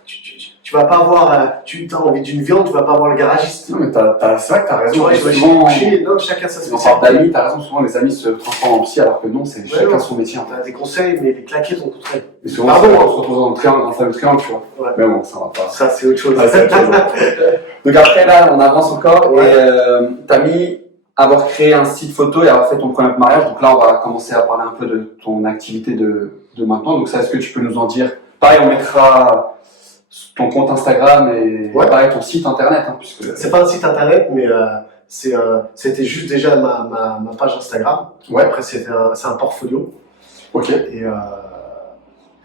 tu vas pas avoir, tu as envie d'une viande, tu vas pas voir le garagiste. Non, mais c'est vrai que t'as raison. Tu vois, je vais Souvent, chez non, chacun sa on parle spécialité. d'amis, t'as raison, souvent les amis se transforment en psy alors que non, c'est chacun non. son métier en Tu fait. as des conseils, mais les claquer ton conseil. Et souvent, Pardon, on se retrouve dans le triangle, dans le fameux triangle, tu vois. Ouais. Mais bon, ça va pas. Ça, c'est autre chose. Ah, c'est autre chose. Donc après, là, on avance encore Ouais. et t'as mis avoir créé un site photo et avoir fait ton premier mariage. Donc là, on va commencer à parler un peu de ton activité de maintenant. Donc ça, est-ce que tu peux nous en dire? Pareil, on mettra ton compte Instagram et Ouais. pareil, ton site internet. Hein, puisque... C'est pas un site internet, mais c'était juste déjà ma page Instagram. Ouais. Après, c'est un portfolio. Ok. Et,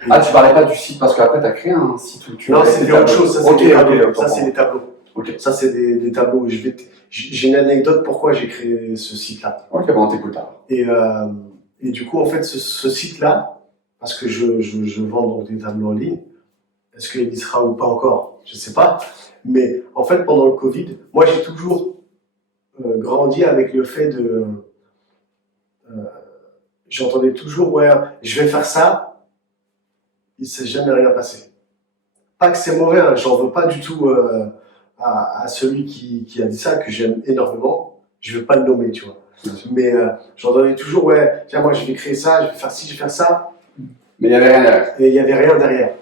Ah, tu parlais pas du site parce qu'après, t'as créé un site où tu... non, c'était autre chose. Ça, c'est Ok, des tableaux. ok, Ça, c'est des tableaux. Ok. Ça, c'est des tableaux. J'ai une anecdote pourquoi j'ai créé ce site-là. Ok, bon, on t'écoute alors. Et du coup, en fait, ce site-là, parce que je vends donc des tableaux en ligne, est-ce qu'il y sera ou pas encore? Je sais pas. Mais en fait, pendant le Covid, moi, j'ai toujours grandi avec le fait de... j'entendais toujours, ouais, je vais faire ça. Il ne s'est jamais rien passé. Pas que c'est mauvais, hein, j'en veux pas du tout à celui qui a dit ça, que j'aime énormément. Je veux pas le nommer, tu vois. Mais j'entendais toujours, ouais, tiens, moi, je vais créer ça, je vais faire ci, je vais faire ça. Mais il y avait rien derrière. Et il n'y avait rien derrière.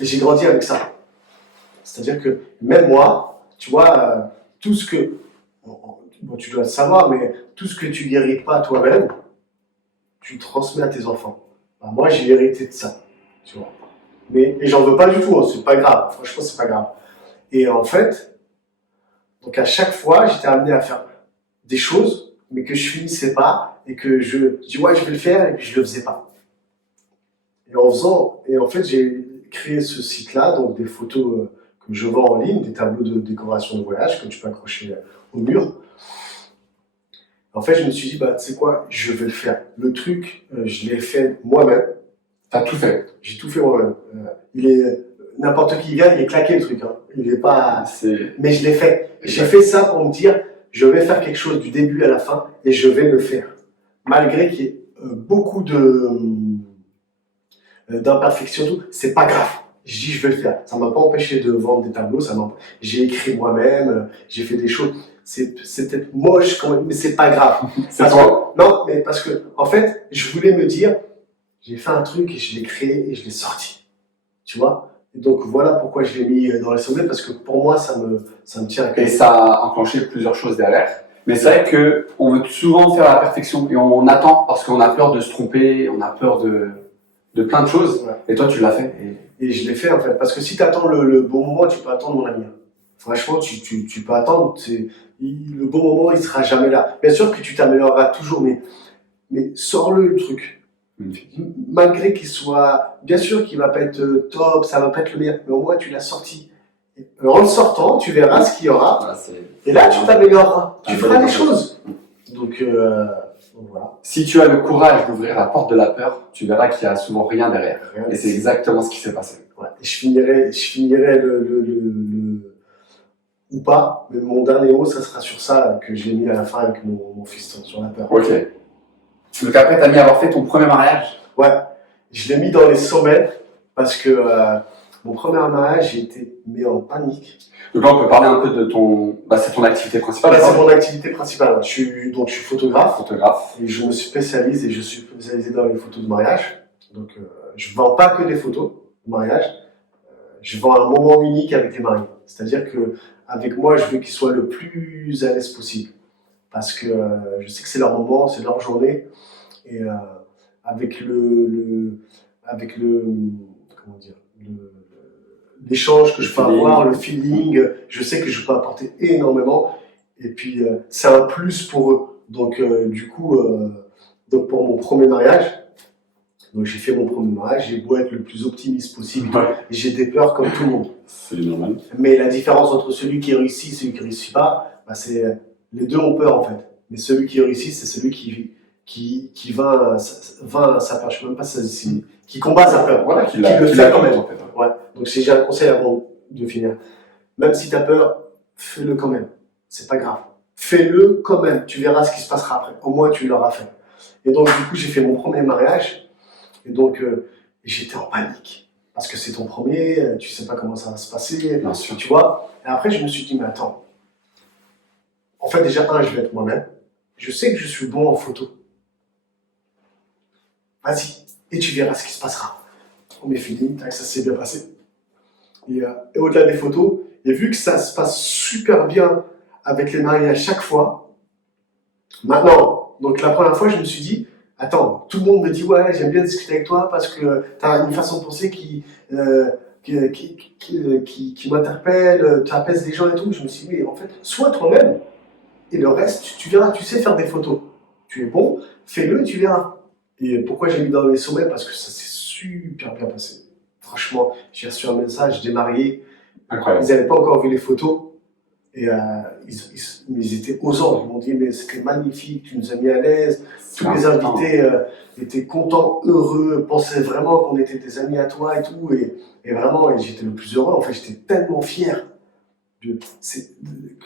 Et j'ai grandi avec ça. C'est-à-dire que même moi, tu vois, tout ce que... Bon, tu dois le savoir, mais tout ce que tu n'hérites pas toi-même, tu transmets à tes enfants. Ben, moi, j'ai hérité de ça, tu vois. Et j'en veux pas du tout, hein, c'est pas grave. Franchement, c'est pas grave. Et en fait, donc à chaque fois, j'étais amené à faire des choses, mais que je finissais pas, et que je dis, ouais, je vais le faire, et puis je le faisais pas. Et en fait, j'ai créé ce site-là, donc des photos que je vends en ligne, des tableaux de décoration de voyage que tu peux accrocher au mur. En fait, je me suis dit, bah, tu sais quoi, je vais le faire. Le truc, je l'ai fait moi-même. T'as tout fait. J'ai tout fait moi-même. N'importe qui vient, il est claqué le truc. Hein. Il est pas. Mais je l'ai fait. J'ai fait ça pour me dire, je vais faire quelque chose du début à la fin et je vais le faire. Malgré qu'il y ait beaucoup d'imperfections, tout, c'est pas grave. Je dis, je vais le faire. Ça m'a pas empêché de vendre des tableaux. J'ai écrit moi-même. J'ai fait des choses. C'est peut-être moche quand même, mais c'est pas grave. Non, mais parce que en fait, je voulais me dire, j'ai fait un truc et je l'ai créé et je l'ai sorti. Tu vois? Et donc voilà pourquoi je l'ai mis dans les sommets, parce que pour moi, ça me tient à cœur. Et ça a enclenché plusieurs choses derrière. Mais c'est vrai qu'on veut souvent faire la perfection et on attend parce qu'on a peur de se tromper, on a peur de plein de choses. Ouais. Et toi, tu l'as fait. Et je l'ai fait en fait, parce que si tu attends le bon moment, tu peux attendre mon ami. Franchement, tu peux attendre. Le bon moment, il sera jamais là. Bien sûr que tu t'amélioreras toujours, mais sors-le le truc. Magnifique. Malgré qu'il soit, bien sûr qu'il va pas être top, ça va pas être le meilleur, mais au moins tu l'as sorti. Et en le sortant, tu verras ce qu'il y aura. Voilà, Et là, tu t'amélioreras. Tu Un feras bon les exemple. choses. Donc voilà. Si tu as le courage d'ouvrir la porte de la peur, tu verras qu'il n'y a souvent rien derrière. Rien. Et c'est exactement ce qui s'est passé. Ouais. Et je finirai ou pas, mais mon dernier mot, ça sera sur ça que j'ai mis à la fin avec mon fils, sur la peur. Ok. Donc après, tu as mis à avoir fait ton premier mariage. Ouais, je l'ai mis dans les sommets parce que mon premier mariage, j'ai été mis en panique. Donc là, on peut parler un peu de ton... c'est ton activité principale. C'est mon activité principale. Je suis photographe. Photographe. Et je me spécialise et je suis spécialisé dans les photos de mariage. Donc je vends pas que des photos de mariage. Je vends un moment unique avec les mariés. C'est-à-dire que avec moi, je veux qu'ils soient le plus à l'aise possible. Parce que je sais que c'est leur moment, c'est leur journée. Et avec comment dire, l'échange que je peux avoir, le feeling, je sais que je peux apporter énormément. Et puis, c'est un plus pour eux. Donc, du coup, donc pour mon premier mariage, donc j'ai fait mon premier mariage, j'ai beau être le plus optimiste possible, Ouais. j'ai des peurs comme tout le monde. C'est normal. Mais la différence entre celui qui réussit et celui qui ne réussit pas, c'est les deux ont peur en fait. Mais celui qui réussit, c'est celui qui va sa peur. Je ne sais même pas si qui combat sa peur. Voilà, qui le fait quand même. En fait. Ouais. Donc si j'ai un conseil avant de finir, même si tu as peur, fais-le quand même. C'est pas grave. Fais-le quand même. Tu verras ce qui se passera après. Au moins tu l'auras fait. Et donc du coup j'ai fait mon premier mariage. Et donc j'étais en panique. Parce que c'est ton premier, tu sais pas comment ça va se passer. Bien sûr. Tu vois. Et après je me suis dit, mais attends. En fait déjà, je vais être moi-même. Je sais que je suis bon en photo. Vas-y. Et tu verras ce qui se passera. Premier feeling, ça s'est bien passé. Et au-delà des photos, et vu que ça se passe super bien avec les mariés à chaque fois, maintenant, donc la première fois, je me suis dit, attends, tout le monde me dit, ouais, j'aime bien discuter avec toi parce que tu as une façon de penser qui m'interpelle, tu apaises les gens et tout. Je me suis dit, mais en fait, sois toi-même et le reste, tu verras, tu sais faire des photos. Tu es bon, fais-le et tu verras. Et pourquoi j'ai mis dans les sommets? Parce que ça s'est super bien passé. Franchement, j'ai reçu un message des mariés. Incroyable. Ils n'avaient pas encore vu les photos. Et ils étaient aux anges. Ils m'ont dit, mais c'était magnifique, tu nous as mis à l'aise. Tous les invités étaient contents, heureux, pensaient vraiment qu'on était des amis à toi et tout. Et vraiment, j'étais le plus heureux. En fait, j'étais tellement fier que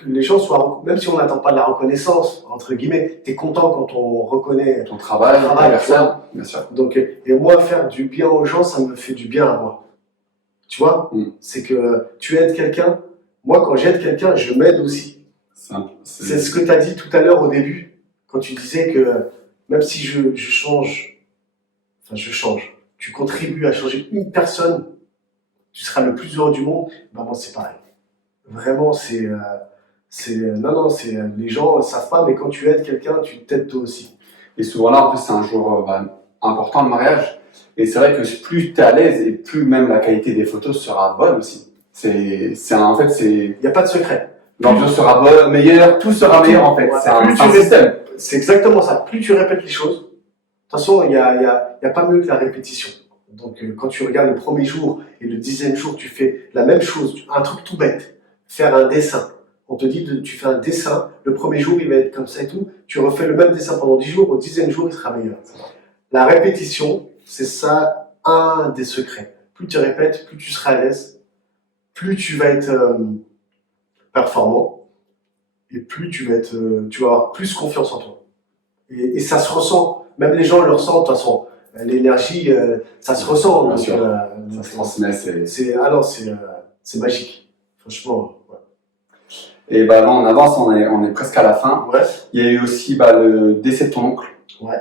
les gens soient, même si on n'attend pas de la reconnaissance, entre guillemets, tu es content quand on reconnaît ton travail, ta personne, bien sûr. Donc, et moi, faire du bien aux gens, ça me fait du bien à moi. Tu vois, c'est que tu aides quelqu'un. Moi, quand j'aide quelqu'un, je m'aide aussi. C'est ce que tu as dit tout à l'heure au début, quand tu disais que même si je change, tu contribues à changer une personne, tu seras le plus heureux du monde. Ben moi, c'est pareil. Vraiment, les gens ne savent pas, mais quand tu aides quelqu'un, tu t'aides toi aussi. Et souvent là, en plus, c'est un jour important, le mariage. Et c'est vrai que plus tu es à l'aise et plus même la qualité des photos sera bonne aussi. Il n'y a pas de secret. L'ambiance sera bonne, meilleure, tout sera meilleur en fait. C'est un système. C'est exactement ça. Plus tu répètes les choses, de toute façon, il y a pas mieux que la répétition. Donc, quand tu regardes le premier jour et le 10e jour, tu fais la même chose, un truc tout bête, faire un dessin. On te dit, tu fais un dessin, le premier jour, il va être comme ça et tout. Tu refais le même dessin pendant 10 jours, au 10e jour, il sera meilleur. La répétition, c'est ça, un des secrets. Plus tu répètes, plus tu seras à l'aise, plus tu vas être performant, et plus tu vas avoir plus confiance en toi. Et ça se ressent. Même les gens le ressentent, de toute façon. L'énergie, ça se ressent. Bien donc, sûr. Ça se transmet. C'est magique. Franchement, ouais. Et là, on avance, on est presque à la fin. Ouais. Il y a eu aussi le décès de ton oncle. Ouais.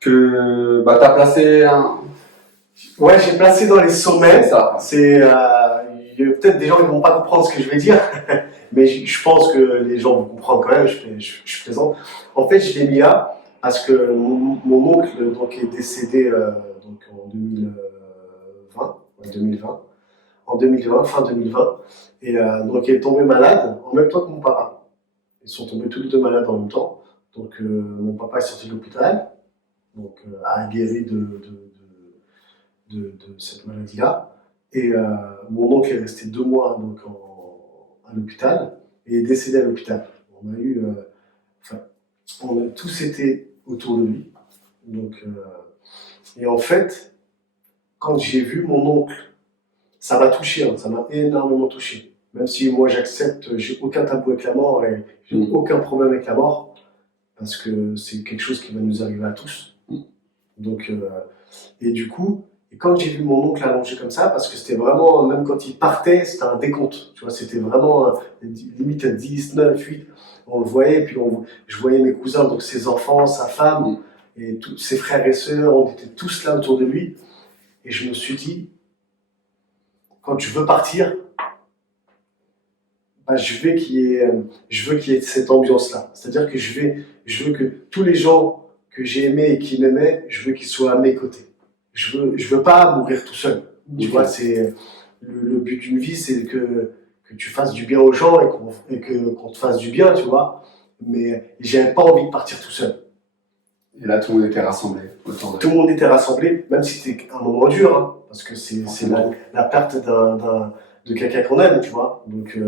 Que tu as placé un... Ouais, j'ai placé dans les sommets. C'est ça. Il y a peut-être des gens qui ne vont pas comprendre ce que je vais dire, mais je pense que les gens vont comprendre quand même, je plaisante. En fait, je l'ai mis là parce que mon oncle donc, est décédé donc, en 2020, en 2020, fin 2020. Et donc il est tombé malade en même temps que mon papa. Ils sont tombés tous les deux malades en même temps. Donc mon papa est sorti de l'hôpital, donc a guéri de cette maladie-là. Et mon oncle est resté 2 mois donc, à l'hôpital et est décédé à l'hôpital. On a eu, on a tous été autour de lui. Donc, et en fait, quand j'ai vu mon oncle, ça m'a touché, hein, ça m'a énormément touché. Même si moi j'accepte, j'ai aucun tabou avec la mort et j'ai aucun problème avec la mort, parce que c'est quelque chose qui va nous arriver à tous. Donc, et du coup, et quand j'ai vu mon oncle allongé comme ça, parce que c'était vraiment, même quand il partait, c'était un décompte. Tu vois, c'était vraiment limite à 10, 9, 8. On le voyait, et puis je voyais mes cousins, donc ses enfants, sa femme, et tous ses frères et sœurs, on était tous là autour de lui. Et je me suis dit, quand je veux partir, bah, je veux qu'il y ait cette ambiance-là. C'est-à-dire que je veux que tous les gens que j'ai aimés et qui m'aimaient, je veux qu'ils soient à mes côtés. Je veux pas mourir tout seul. Tu vois, c'est le but d'une vie, c'est que tu fasses du bien aux gens et qu'on te fasse du bien, tu vois. Mais j'avais pas envie de partir tout seul. Et là, tout le monde était rassemblé autour de Tout le monde était rassemblé, même si c'était un moment dur, hein, parce que c'est la perte de quelqu'un qu'on aime, tu vois. Donc,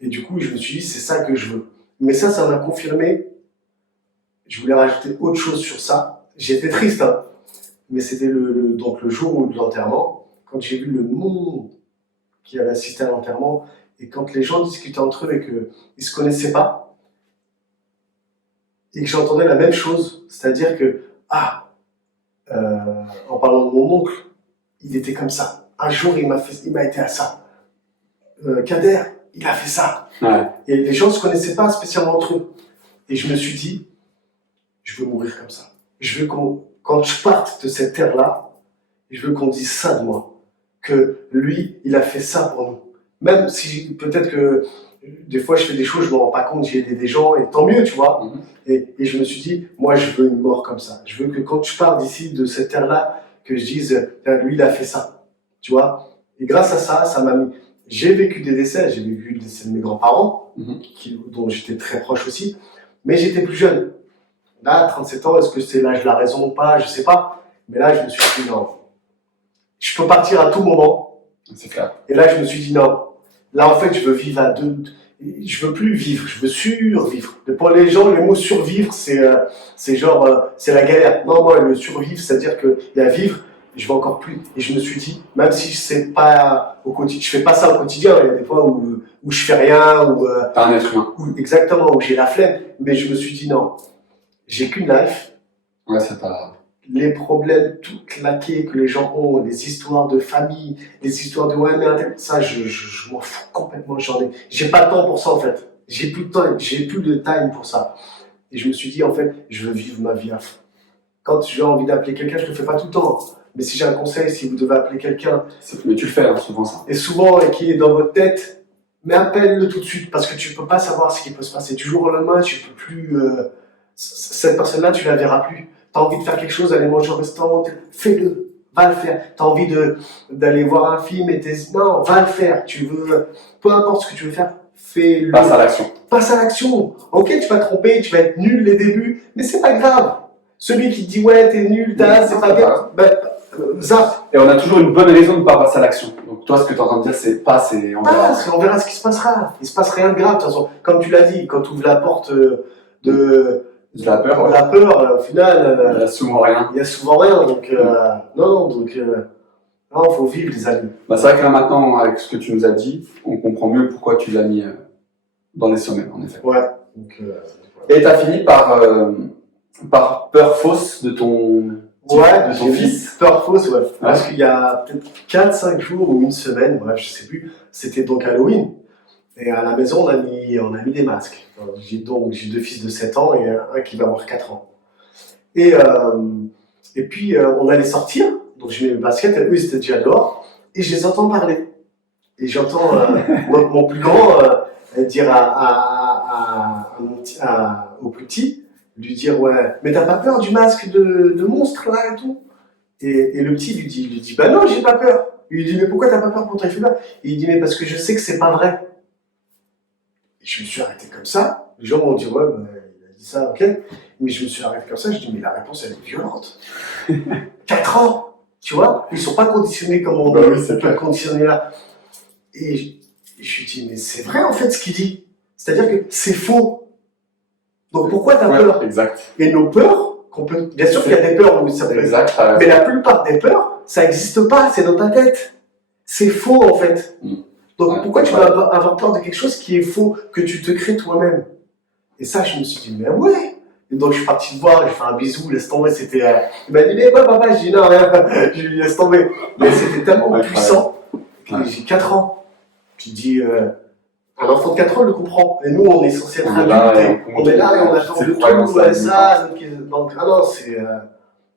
et du coup, je me suis dit, c'est ça que je veux. Mais ça m'a confirmé. Je voulais rajouter autre chose sur ça. J'étais triste, hein, mais c'était donc le jour de l'enterrement, quand j'ai vu le monde qui avait assisté à l'enterrement, et quand les gens discutaient entre eux et qu'ils ne se connaissaient pas, et que j'entendais la même chose, c'est-à-dire que, en parlant de mon oncle, il était comme ça. Un jour, il m'a été à ça. Kader, il a fait ça. Ouais. Et les gens ne se connaissaient pas spécialement entre eux. Et je me suis dit, je veux mourir comme ça. Je veux quand je parte de cette terre-là, je veux qu'on dise ça de moi. Que lui, il a fait ça pour nous. Même si peut-être que des fois je fais des choses, je ne me rends pas compte, j'ai aidé des gens, et tant mieux, tu vois. Et je me suis dit, moi je veux une mort comme ça. Je veux que quand je pars d'ici, de cette terre-là, que je dise, lui il a fait ça. Tu vois. Et grâce à ça, ça m'a mis. J'ai vécu des décès, j'ai vécu le décès de mes grands-parents, dont j'étais très proche aussi, mais j'étais plus jeune. Là, 37 ans, est-ce que c'est l'âge de la raison ou pas, je sais pas. Mais là, je me suis dit, non, je peux partir à tout moment. C'est clair. Et là, je me suis dit, non, là, en fait, je veux vivre à deux. Je veux plus vivre, je veux survivre. Et pour les gens, le mot survivre, c'est genre, c'est la galère. Non, moi, le survivre, c'est-à-dire qu'il y a vivre, je veux encore plus. Et je me suis dit, même si je sais pas au quotidien, je fais pas ça au quotidien, il y a des fois où je fais rien, Pas un être humain. Exactement, où j'ai la flemme. Mais je me suis dit, non, j'ai qu'une life. Ouais, c'est pas. Les problèmes tout claqués que les gens ont, les histoires de famille, les histoires de ouais, mais ça, je m'en fous complètement. J'ai pas de temps pour ça en fait. J'ai plus de temps, j'ai plus de time pour ça. Et je me suis dit en fait, je veux vivre ma vie à fond. Quand j'ai envie d'appeler quelqu'un, je le fais pas tout le temps. Mais si j'ai un conseil, si vous devez appeler quelqu'un, Mais tu le fais hein, souvent ça. Et souvent, et qui est dans votre tête, mais appelle-le tout de suite parce que tu peux pas savoir ce qui peut se passer du jour au lendemain. Tu peux plus. Cette personne-là, tu la verras plus. T'as envie de faire quelque chose, aller manger au restaurant, fais-le, va le faire. T'as envie d'aller voir un film et non, va le faire. Tu veux, peu importe ce que tu veux faire, fais-le. Passe à l'action. Passe à l'action. Ok, tu vas te tromper, tu vas être nul les débuts, mais c'est pas grave. Celui qui te dit ouais, t'es nul, c'est pas bien, zap. Et on a toujours une bonne raison de ne pas passer à l'action. Donc toi, ce que tu es en train de dire, c'est passe et on verra. On verra ce qui se passera. Il se passe rien de grave. De toute façon, comme tu l'as dit, quand tu ouvres la porte de la peur, ouais. La peur, au final, il y a souvent rien. Il y a souvent rien. Donc non, faut vivre les amis. Bah, c'est vrai que là maintenant, avec ce que tu nous as dit, on comprend mieux pourquoi tu l'as mis dans les sommets, en effet. Ouais. Donc, et tu as fini par peur fausse de ton fils. Peur fausse, ouais. Parce qu'il y a peut-être 4-5 jours ou une semaine, bref, je sais plus, c'était donc Halloween. Et à la maison, on a mis des masques. J'ai 2 fils de 7 ans et un qui va avoir 4 ans. Et puis, on allait sortir. Donc, je mets mes baskets, eux, ils étaient déjà dehors. Et je les entends parler. Et j'entends mon plus grand dire au plus petit, lui dire ouais, mais t'as pas peur du masque de monstre là et tout? Et le petit lui dit, bah non, j'ai pas peur. Il lui dit, mais pourquoi t'as pas peur pour ton FMA? Et il dit, mais parce que je sais que c'est pas vrai. Et je me suis arrêté comme ça. Les gens m'ont dit, ouais, bah, il a dit ça, ok. Mais je me suis arrêté comme ça, je dis, mais la réponse, elle est violente. 4 ans, tu vois, ils sont pas conditionnés comme on Bah oui, c'est peut clair. conditionner là. Et je lui dis, mais c'est vrai en fait ce qu'il dit. C'est-à-dire que c'est faux. Donc pourquoi t'as peur? Exact. Et nos peurs, bien sûr qu'il y a des peurs où ça peut être. Exact. Mais la plupart des peurs, ça n'existe pas, c'est dans ta tête. C'est faux en fait. Donc Ouais, pourquoi tu vas avoir peur de quelque chose qui est faux, que tu te crées toi-même? Et ça, je me suis dit, mais ouais. Et donc je suis parti le voir, j'ai fait un bisou, laisse tomber, c'était... Il m'a dit, mais quoi papa? Je dis, non, rien, je lui laisse tomber. Mais c'était tellement puissant que j'ai 4 ans. Tu dis, un enfant de 4 ans le comprend. Et nous, on est censé être adultes. On est là et on attend de tout, ouais, ça. Donc, ah non,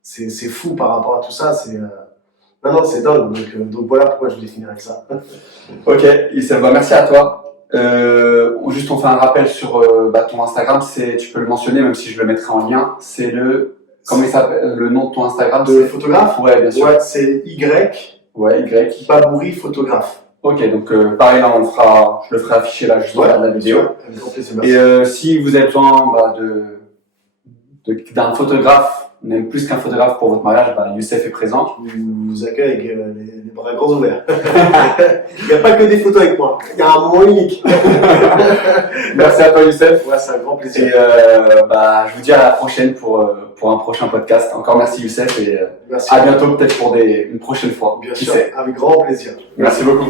c'est fou par rapport à tout ça. Non, non, c'est dingue. Donc voilà pourquoi je voulais finir avec ça. Ok, Youssef, bah, merci à toi. Juste on fait un rappel sur ton Instagram, tu peux le mentionner même si je le mettrai en lien. C'est comment il s'appelle le nom de ton Instagram? De photographe? Ouais, bien sûr. Ouais, c'est Y. Ouais, Y. Babouri photographe. Ok, donc pareil là je le ferai afficher là juste en bas de la vidéo. Avec grand plaisir, merci. Et si vous avez besoin d'un photographe, même plus qu'un photographe pour votre mariage, Youssef est présent. Je vous accueille avec les bras grands ouverts. Il n'y a pas que des photos avec moi, il y a un moment unique. Merci à toi Youssef. Ouais, c'est un grand plaisir. Et je vous dis à la prochaine pour un prochain podcast. Encore merci Youssef et Merci. à bientôt peut-être pour une prochaine fois. Bien Qui sûr, sait. avec grand plaisir. Merci beaucoup.